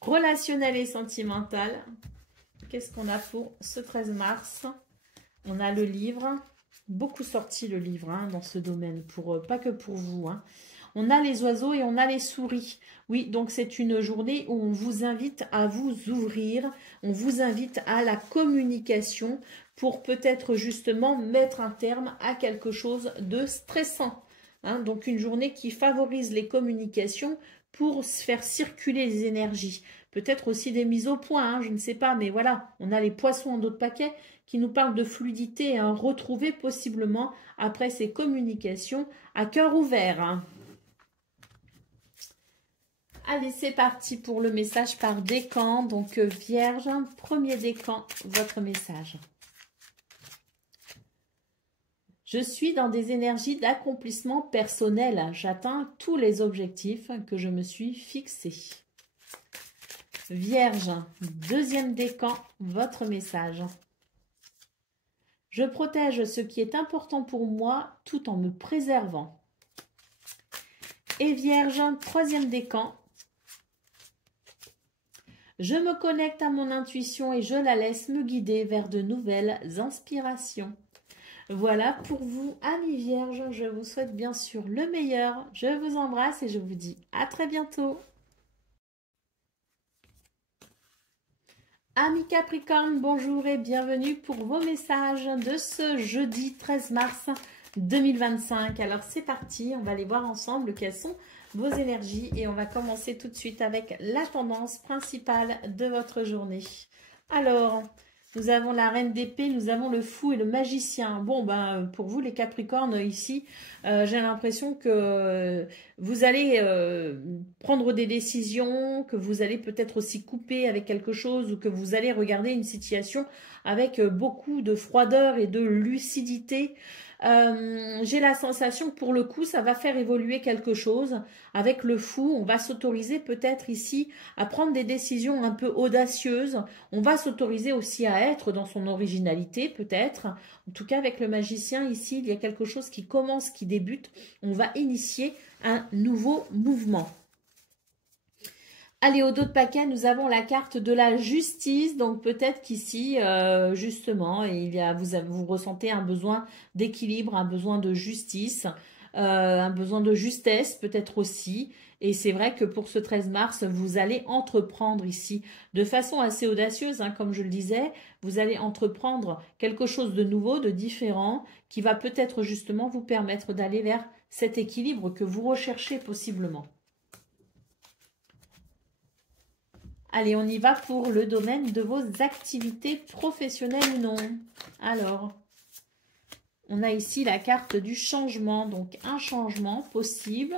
relationnel et sentimental. Qu'est-ce qu'on a pour ce 13 mars? On a le livre, beaucoup sorti le livre hein, dans ce domaine, pas que pour vous. Hein. On a les oiseaux et on a les souris. Oui, donc c'est une journée où on vous invite à vous ouvrir, on vous invite à la communication pour peut-être justement mettre un terme à quelque chose de stressant. Hein. Donc une journée qui favorise les communications pour faire circuler les énergies. Peut-être aussi des mises au point, hein, je ne sais pas, mais voilà, on a les poissons en dos de paquet qui nous parlent de fluidité hein, retrouvée possiblement après ces communications à cœur ouvert. Hein. Allez, c'est parti pour le message par décan. Donc, Vierge, premier décan, votre message. Je suis dans des énergies d'accomplissement personnel. J'atteins tous les objectifs que je me suis fixés. Vierge, deuxième décan, votre message. Je protège ce qui est important pour moi tout en me préservant. Et Vierge, troisième décan. Je me connecte à mon intuition et je la laisse me guider vers de nouvelles inspirations. Voilà pour vous, amis vierges. Je vous souhaite bien sûr le meilleur. Je vous embrasse et je vous dis à très bientôt. Amis Capricorne, bonjour et bienvenue pour vos messages de ce jeudi 13 mars 2025. Alors c'est parti, on va aller voir ensemble quelles sont vos énergies et on va commencer tout de suite avec la tendance principale de votre journée. Alors, nous avons la reine d'épée, nous avons le fou et le magicien. Bon, ben, pour vous les Capricornes, ici, j'ai l'impression que vous allez prendre des décisions, que vous allez peut-être aussi couper avec quelque chose ou que vous allez regarder une situation avec beaucoup de froideur et de lucidité. J'ai la sensation que pour le coup, ça va faire évoluer quelque chose. Avec le fou, on va s'autoriser peut-être ici à prendre des décisions un peu audacieuses. On va s'autoriser aussi à être dans son originalité peut-être. En tout cas, avec le magicien ici, il y a quelque chose qui commence, qui débute. On va initier un nouveau mouvement. Allez, au dos de paquet, nous avons la carte de la justice. Donc, peut-être qu'ici, justement, vous ressentez un besoin d'équilibre, un besoin de justice, un besoin de justesse, peut-être aussi. Et c'est vrai que pour ce 13 mars, vous allez entreprendre ici de façon assez audacieuse, hein, comme je le disais. Vous allez entreprendre quelque chose de nouveau, de différent, qui va peut-être justement vous permettre d'aller vers cet équilibre que vous recherchez possiblement. Allez, on y va pour le domaine de vos activités professionnelles ou non. Alors, on a ici la carte du changement, donc un changement possible.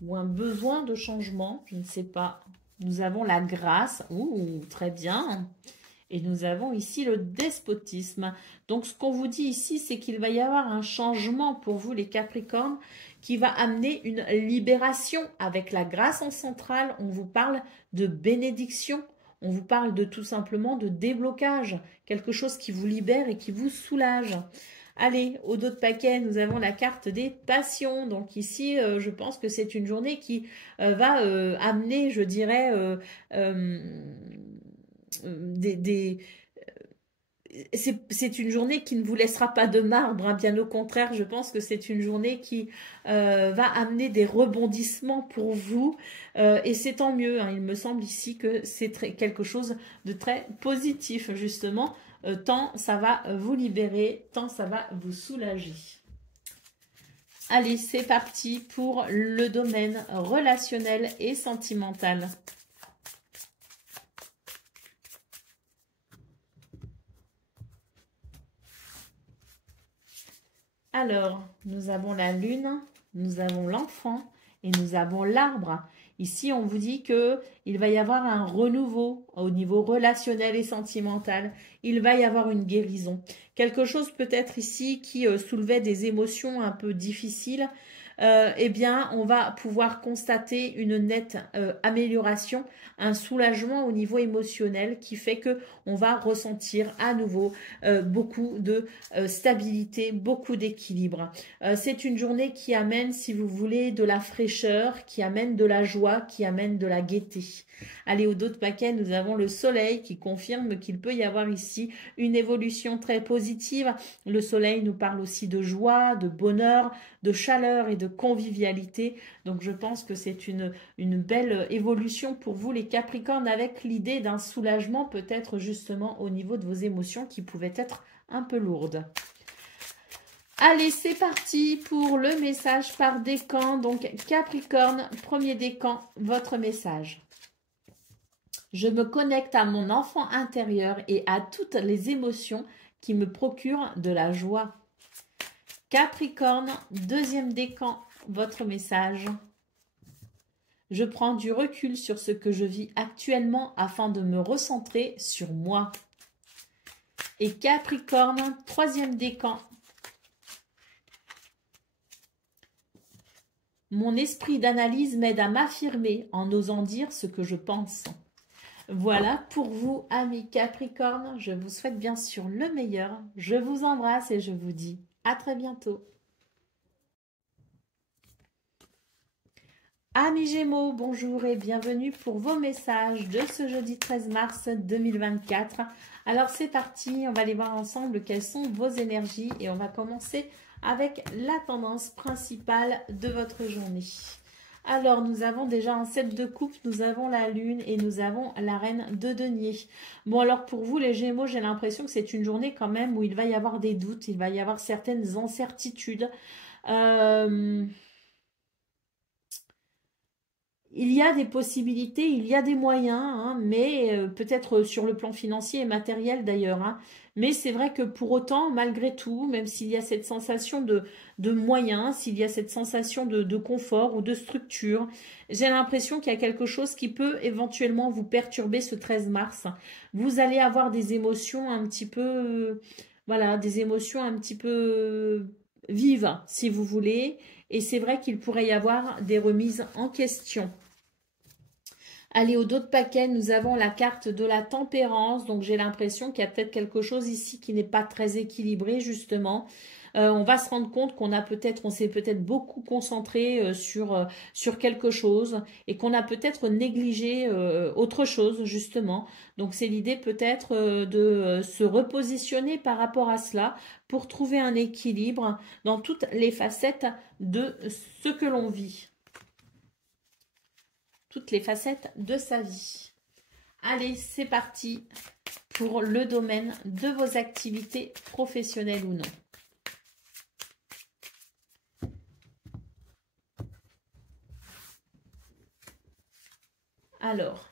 Ou un besoin de changement, je ne sais pas. Nous avons la grâce, ouh, très bien. Et nous avons ici le despotisme. Donc, ce qu'on vous dit ici, c'est qu'il va y avoir un changement pour vous, les Capricornes, qui va amener une libération. Avec la grâce en centrale, on vous parle de bénédiction. On vous parle de tout simplement de déblocage. Quelque chose qui vous libère et qui vous soulage. Allez, au dos de paquet, nous avons la carte des passions. Donc ici, je pense que c'est une journée qui va amener, je dirais, c'est une journée qui ne vous laissera pas de marbre, hein, bien au contraire, je pense que c'est une journée qui va amener des rebondissements pour vous et c'est tant mieux, hein, il me semble ici que c'est quelque chose de très positif justement, tant ça va vous libérer, tant ça va vous soulager. Allez, c'est parti pour le domaine relationnel et sentimental. Alors, nous avons la lune, nous avons l'enfant et nous avons l'arbre. Ici, on vous dit qu'il va y avoir un renouveau au niveau relationnel et sentimental. Il va y avoir une guérison. Quelque chose peut-être ici qui soulevait des émotions un peu difficiles. Eh bien, on va pouvoir constater une nette amélioration, un soulagement au niveau émotionnel qui fait que on va ressentir à nouveau beaucoup de stabilité, beaucoup d'équilibre. C'est une journée qui amène, si vous voulez, de la fraîcheur, qui amène de la joie, qui amène de la gaieté. Allez, au dos de paquet, nous avons le soleil qui confirme qu'il peut y avoir ici une évolution très positive. Le soleil nous parle aussi de joie, de bonheur, de chaleur et de convivialité. Donc, je pense que c'est une belle évolution pour vous, les Capricornes, avec l'idée d'un soulagement peut-être justement au niveau de vos émotions qui pouvaient être un peu lourdes. Allez, c'est parti pour le message par décan. Donc, Capricorne, premier décan, votre message. Je me connecte à mon enfant intérieur et à toutes les émotions qui me procurent de la joie. Capricorne, deuxième décan, votre message. Je prends du recul sur ce que je vis actuellement afin de me recentrer sur moi. Et Capricorne, troisième décan. Mon esprit d'analyse m'aide à m'affirmer en osant dire ce que je pense. Voilà pour vous, amis Capricorne. Je vous souhaite bien sûr le meilleur. Je vous embrasse et je vous dis à très bientôt. Amis Gémeaux, bonjour et bienvenue pour vos messages de ce jeudi 13 mars 2024. Alors c'est parti, on va aller voir ensemble quelles sont vos énergies et on va commencer avec la tendance principale de votre journée. Alors nous avons déjà un 7 de coupe, nous avons la lune et nous avons la reine de denier. Bon alors pour vous les Gémeaux, j'ai l'impression que c'est une journée quand même où il va y avoir des doutes, il va y avoir certaines incertitudes. Il y a des possibilités, il y a des moyens, hein, mais peut-être sur le plan financier et matériel d'ailleurs. Hein, mais c'est vrai que pour autant, malgré tout, même s'il y a cette sensation de moyens, s'il y a cette sensation de confort ou de structure, j'ai l'impression qu'il y a quelque chose qui peut éventuellement vous perturber ce 13 mars. Vous allez avoir des émotions un petit peu, voilà, des émotions un petit peu vives, si vous voulez. Et c'est vrai qu'il pourrait y avoir des remises en question. Allez, au dos de paquet, nous avons la carte de la tempérance. Donc, j'ai l'impression qu'il y a peut-être quelque chose ici qui n'est pas très équilibré, justement. On va se rendre compte qu'on s'est peut-être beaucoup concentré sur quelque chose et qu'on a peut-être négligé autre chose, justement. Donc, c'est l'idée peut-être de se repositionner par rapport à cela pour trouver un équilibre dans toutes les facettes de ce que l'on vit. Toutes les facettes de sa vie. Allez, c'est parti pour le domaine de vos activités professionnelles ou non. Alors,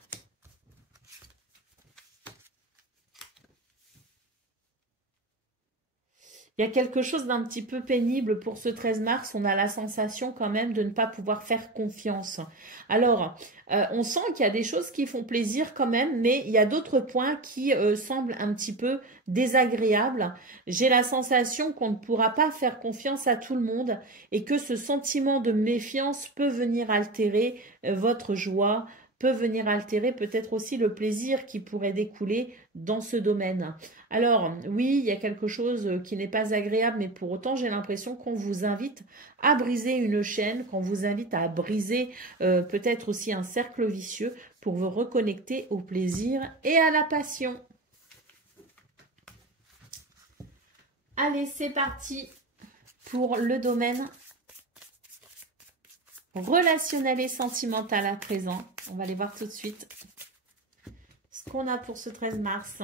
il y a quelque chose d'un petit peu pénible pour ce 13 mars. On a la sensation quand même de ne pas pouvoir faire confiance. Alors, on sent qu'il y a des choses qui font plaisir quand même, mais il y a d'autres points qui semblent un petit peu désagréables. J'ai la sensation qu'on ne pourra pas faire confiance à tout le monde et que ce sentiment de méfiance peut venir altérer votre joie, peut venir altérer peut-être aussi le plaisir qui pourrait découler dans ce domaine. Alors, oui, il y a quelque chose qui n'est pas agréable, mais pour autant, j'ai l'impression qu'on vous invite à briser une chaîne, qu'on vous invite à briser peut-être aussi un cercle vicieux pour vous reconnecter au plaisir et à la passion. Allez, c'est parti pour le domaine relationnel et sentimental à présent. On va aller voir tout de suite ce qu'on a pour ce 13 mars.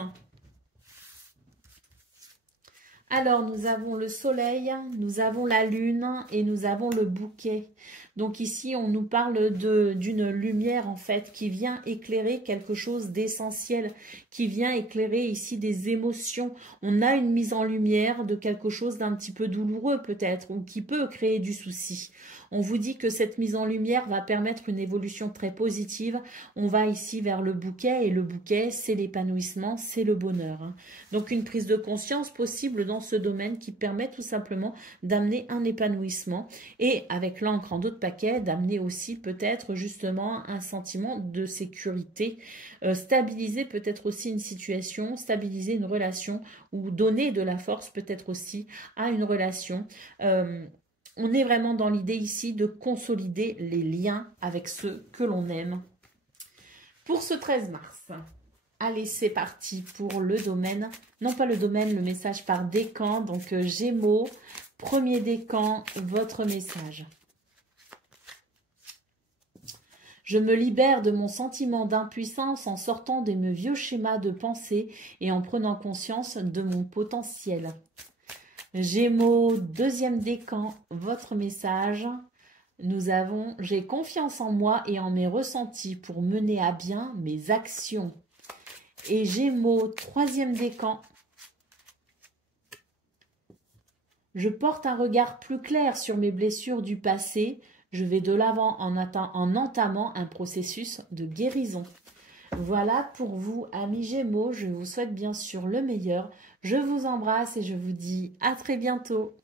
Alors, nous avons le soleil, nous avons la lune et nous avons le bouquet. Donc ici, on nous parle d'une lumière en fait qui vient éclairer quelque chose d'essentiel, qui vient éclairer ici des émotions. On a une mise en lumière de quelque chose d'un petit peu douloureux peut-être ou qui peut créer du souci. On vous dit que cette mise en lumière va permettre une évolution très positive. On va ici vers le bouquet et le bouquet, c'est l'épanouissement, c'est le bonheur. Hein. Donc une prise de conscience possible dans ce domaine qui permet tout simplement d'amener un épanouissement et avec l'encre en dos de paquet, d'amener aussi peut-être justement un sentiment de sécurité, stabiliser peut-être aussi une situation, stabiliser une relation ou donner de la force peut-être aussi à une relation. On est vraiment dans l'idée ici de consolider les liens avec ceux que l'on aime. Pour ce 13 mars, allez, c'est parti pour le domaine, non pas le domaine, le message par décan, donc Gémeaux, premier décan, votre message. Je me libère de mon sentiment d'impuissance en sortant de mes vieux schémas de pensée et en prenant conscience de mon potentiel. Gémeaux, deuxième décan, votre message. Nous avons « J'ai confiance en moi et en mes ressentis pour mener à bien mes actions ». Et Gémeaux, troisième décan. Je porte un regard plus clair sur mes blessures du passé. Je vais de l'avant en entamant un processus de guérison. Voilà pour vous, amis Gémeaux. Je vous souhaite bien sûr le meilleur. Je vous embrasse et je vous dis à très bientôt.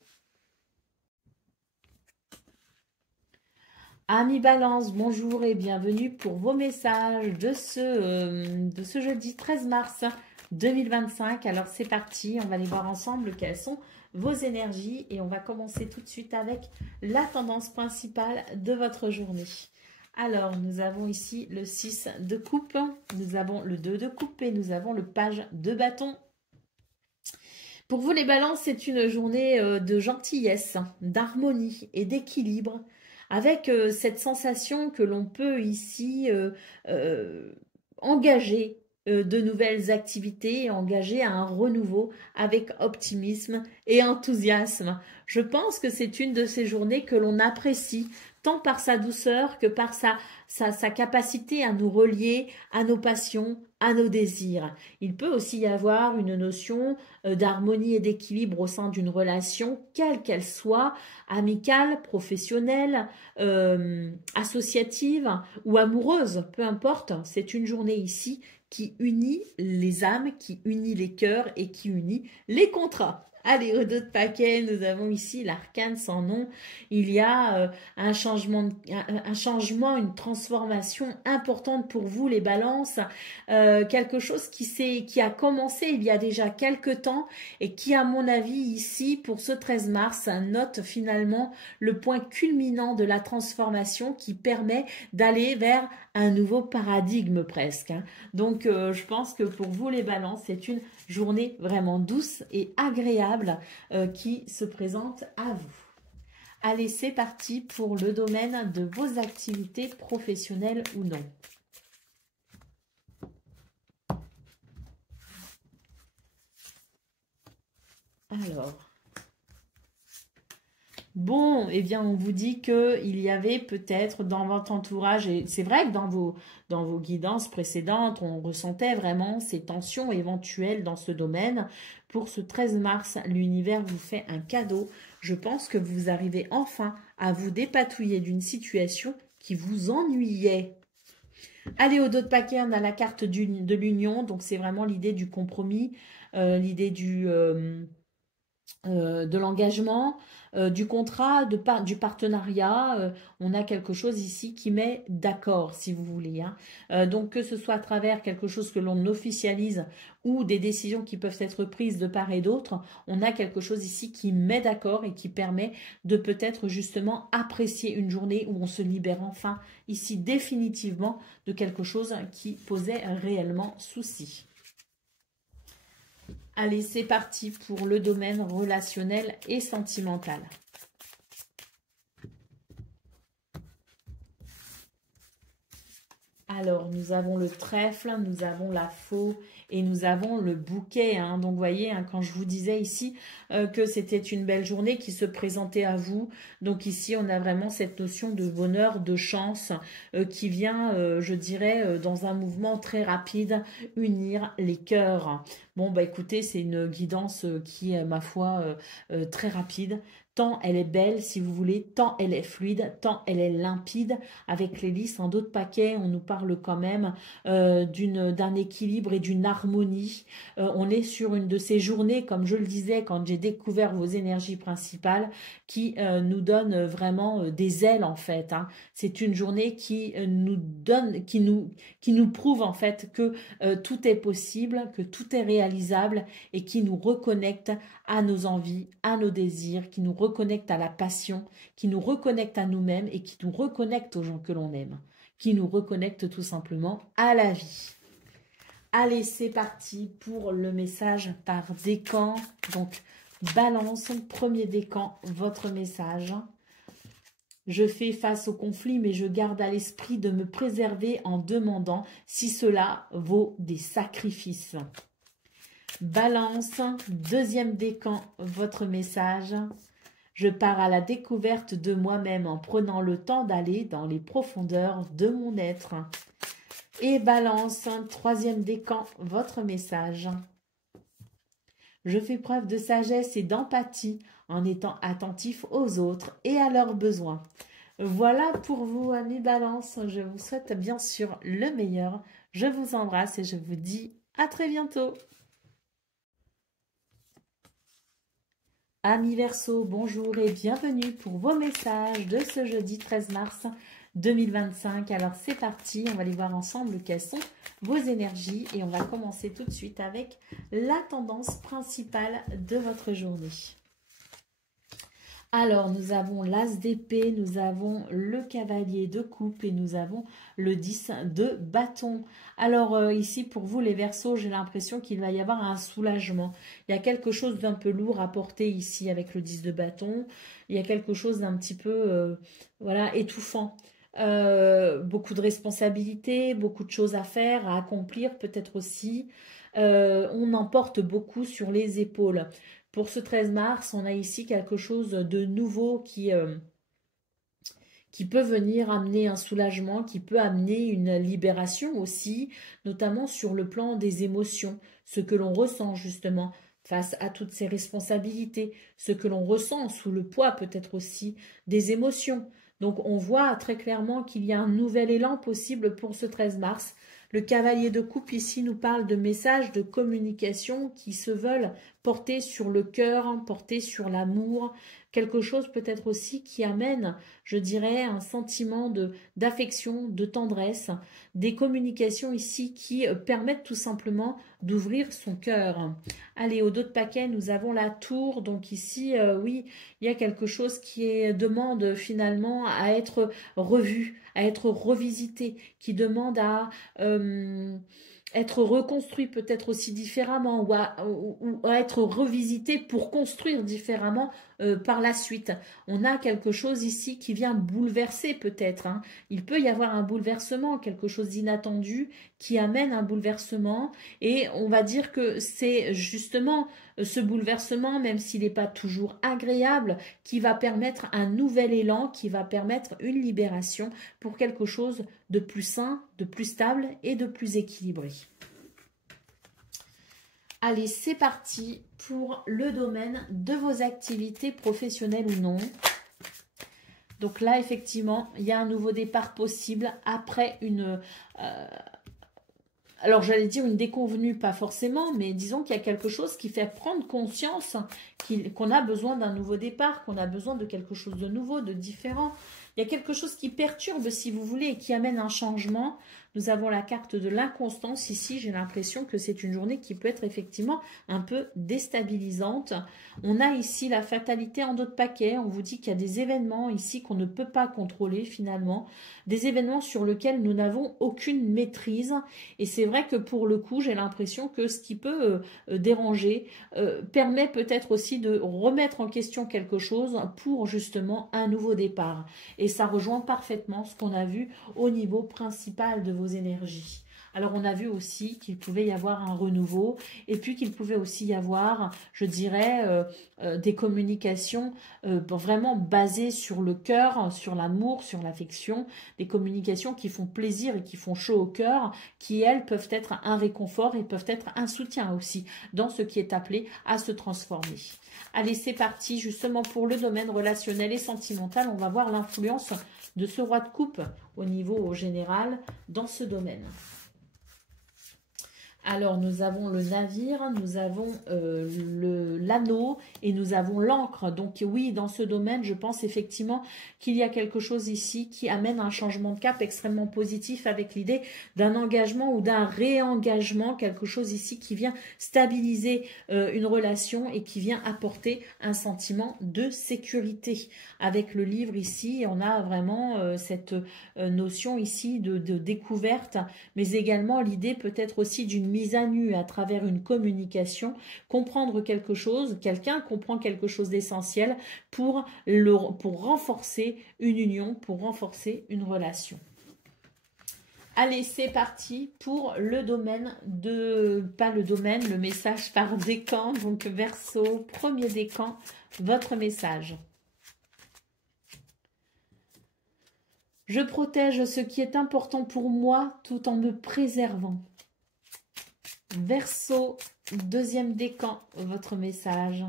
Amis Balance, bonjour et bienvenue pour vos messages de ce jeudi 13 mars 2025. Alors c'est parti, on va aller voir ensemble quelles sont vos énergies et on va commencer tout de suite avec la tendance principale de votre journée. Alors, nous avons ici le 6 de coupe, nous avons le 2 de coupe et nous avons le page de bâton. Pour vous les balances, c'est une journée de gentillesse, d'harmonie et d'équilibre, avec cette sensation que l'on peut ici engager de nouvelles activités, engager un renouveau avec optimisme et enthousiasme. Je pense que c'est une de ces journées que l'on apprécie, tant par sa douceur que par sa capacité à nous relier à nos passions, à nos désirs. Il peut aussi y avoir une notion d'harmonie et d'équilibre au sein d'une relation, quelle qu'elle soit, amicale, professionnelle, associative ou amoureuse, peu importe. C'est une journée ici qui unit les âmes, qui unit les cœurs et qui unit les contrats. Allez, au dos de paquet, nous avons ici l'arcane sans nom. Il y a un changement, une transformation importante pour vous, les balances. Quelque chose qui a commencé il y a déjà quelques temps et qui, à mon avis, ici, pour ce 13 mars, note finalement le point culminant de la transformation qui permet d'aller vers un nouveau paradigme presque. Donc, je pense que pour vous, les balances, c'est une journée vraiment douce et agréable qui se présente à vous. Allez, c'est parti pour le domaine de vos activités professionnelles ou non. Alors, bon, eh bien, on vous dit qu'il y avait peut-être dans votre entourage, et c'est vrai que dans vos guidances précédentes, on ressentait vraiment ces tensions éventuelles dans ce domaine. Pour ce 13 mars, l'univers vous fait un cadeau. Je pense que vous arrivez enfin à vous dépatouiller d'une situation qui vous ennuyait. Allez, au dos de paquet, on a la carte de l'union, donc c'est vraiment l'idée du compromis, l'idée de l'engagement, du contrat, du partenariat. On a quelque chose ici qui met d'accord, si vous voulez. Hein. Donc, que ce soit à travers quelque chose que l'on officialise ou des décisions qui peuvent être prises de part et d'autre, on a quelque chose ici qui met d'accord et qui permet de peut-être justement apprécier une journée où on se libère enfin ici définitivement de quelque chose qui posait réellement souci. Allez, c'est parti pour le domaine relationnel et sentimental. Alors, nous avons le trèfle, nous avons la faux et nous avons le bouquet. Hein. Donc, vous voyez, hein, quand je vous disais ici que c'était une belle journée qui se présentait à vous. Donc, ici, on a vraiment cette notion de bonheur, de chance qui vient, je dirais, dans un mouvement très rapide, unir les cœurs. Bon, bah écoutez, c'est une guidance qui est, ma foi, très rapide. Tant elle est belle, si vous voulez, tant elle est fluide, tant elle est limpide. Avec les lisses en d'autres paquets, on nous parle quand même d'un équilibre et d'une harmonie. On est sur une de ces journées, comme je le disais, quand j'ai découvert vos énergies principales, qui nous donne vraiment des ailes en fait. Hein. C'est une journée qui nous donne, qui nous prouve en fait que tout est possible, que tout est réalisable et qui nous reconnecte à nos envies, à nos désirs, qui nous reconnecte à la passion, qui nous reconnecte à nous-mêmes et qui nous reconnecte aux gens que l'on aime, qui nous reconnecte tout simplement à la vie. Allez, c'est parti pour le message par décan. Donc, balance, premier décan, votre message. Je fais face au conflit, mais je garde à l'esprit de me préserver en demandant si cela vaut des sacrifices. Balance, deuxième décan, votre message. Je pars à la découverte de moi-même en prenant le temps d'aller dans les profondeurs de mon être. Et balance, troisième décan, votre message. Je fais preuve de sagesse et d'empathie en étant attentif aux autres et à leurs besoins. Voilà pour vous, amis Balance. Je vous souhaite bien sûr le meilleur. Je vous embrasse et je vous dis à très bientôt. Amis Verseau, bonjour et bienvenue pour vos messages de ce jeudi 13 mars 2025. Alors c'est parti, on va aller voir ensemble quelles sont vos énergies et on va commencer tout de suite avec la tendance principale de votre journée. Alors, nous avons l'As d'épée, nous avons le cavalier de coupe et nous avons le 10 de bâton. Alors, ici, pour vous, les Verseaux, j'ai l'impression qu'il va y avoir un soulagement. Il y a quelque chose d'un peu lourd à porter ici avec le 10 de bâton. Il y a quelque chose d'un petit peu, voilà, étouffant. Beaucoup de responsabilités, beaucoup de choses à faire, à accomplir peut-être aussi. On en porte beaucoup sur les épaules. Pour ce 13 mars, on a ici quelque chose de nouveau qui peut venir amener un soulagement, qui peut amener une libération aussi, notamment sur le plan des émotions, ce que l'on ressent justement face à toutes ces responsabilités, ce que l'on ressent sous le poids peut-être aussi des émotions. Donc on voit très clairement qu'il y a un nouvel élan possible pour ce 13 mars. Le cavalier de coupe ici nous parle de messages de communication qui se veulent porter sur le cœur, porter sur l'amour, quelque chose peut-être aussi qui amène, je dirais, un sentiment d'affection, de tendresse, des communications ici qui permettent tout simplement d'ouvrir son cœur. Allez, au dos de paquet, nous avons la tour, donc ici, oui, il y a quelque chose qui demande finalement à être revu, à être revisité, qui demande à être reconstruit peut-être aussi différemment ou à être revisité pour construire différemment par la suite. On a quelque chose ici qui vient bouleverser peut-être. Hein. Il peut y avoir un bouleversement, quelque chose d'inattendu qui amène un bouleversement et on va dire que c'est justement ce bouleversement, même s'il n'est pas toujours agréable, qui va permettre un nouvel élan, qui va permettre une libération pour quelque chose de plus sain, de plus stable et de plus équilibré. Allez, c'est parti pour le domaine de vos activités professionnelles ou non. Donc là, effectivement, il y a un nouveau départ possible après une... alors, j'allais dire une déconvenue, pas forcément, mais disons qu'il y a quelque chose qui fait prendre conscience qu'on a besoin d'un nouveau départ, qu'on a besoin de quelque chose de nouveau, de différent. Il y a quelque chose qui perturbe, si vous voulez, et qui amène un changement. Nous avons la carte de l'inconstance ici. J'ai l'impression que c'est une journée qui peut être effectivement un peu déstabilisante. On a ici la fatalité en dos de paquet. On vous dit qu'il y a des événements ici qu'on ne peut pas contrôler finalement. Des événements sur lesquels nous n'avons aucune maîtrise. Et c'est vrai que pour le coup, j'ai l'impression que ce qui peut déranger permet peut-être aussi de remettre en question quelque chose pour justement un nouveau départ. Et ça rejoint parfaitement ce qu'on a vu au niveau principal de vos énergies. Alors, on a vu aussi qu'il pouvait y avoir un renouveau et puis qu'il pouvait aussi y avoir, je dirais, des communications vraiment basées sur le cœur, sur l'amour, sur l'affection, des communications qui font plaisir et qui font chaud au cœur, qui, elles, peuvent être un réconfort et peuvent être un soutien aussi dans ce qui est appelé à se transformer. Allez, c'est parti, justement pour le domaine relationnel et sentimental, on va voir l'influence de ce roi de coupe au niveau général dans ce domaine. Alors, nous avons le navire, nous avons l'anneau et nous avons l'encre. Donc oui, dans ce domaine, je pense effectivement qu'il y a quelque chose ici qui amène un changement de cap extrêmement positif avec l'idée d'un engagement ou d'un réengagement, quelque chose ici qui vient stabiliser une relation et qui vient apporter un sentiment de sécurité. Avec le livre ici, on a vraiment cette notion ici de découverte, mais également l'idée peut-être aussi d'une mise à nu à travers une communication, comprendre quelque chose, quelqu'un comprend quelque chose d'essentiel pour renforcer une union, pour renforcer une relation. Allez, c'est parti pour le domaine le message par décan, donc Verseau, premier décan, votre message. Je protège ce qui est important pour moi tout en me préservant. Verseau, deuxième décan, votre message.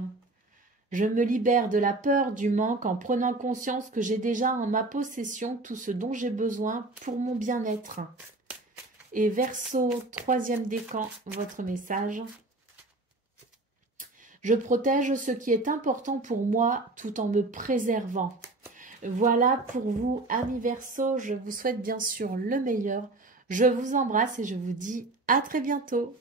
Je me libère de la peur du manque en prenant conscience que j'ai déjà en ma possession tout ce dont j'ai besoin pour mon bien-être. Et Verseau, troisième décan, votre message. Je protège ce qui est important pour moi tout en me préservant. Voilà pour vous, amis Verseau. Je vous souhaite bien sûr le meilleur. Je vous embrasse et je vous dis à très bientôt.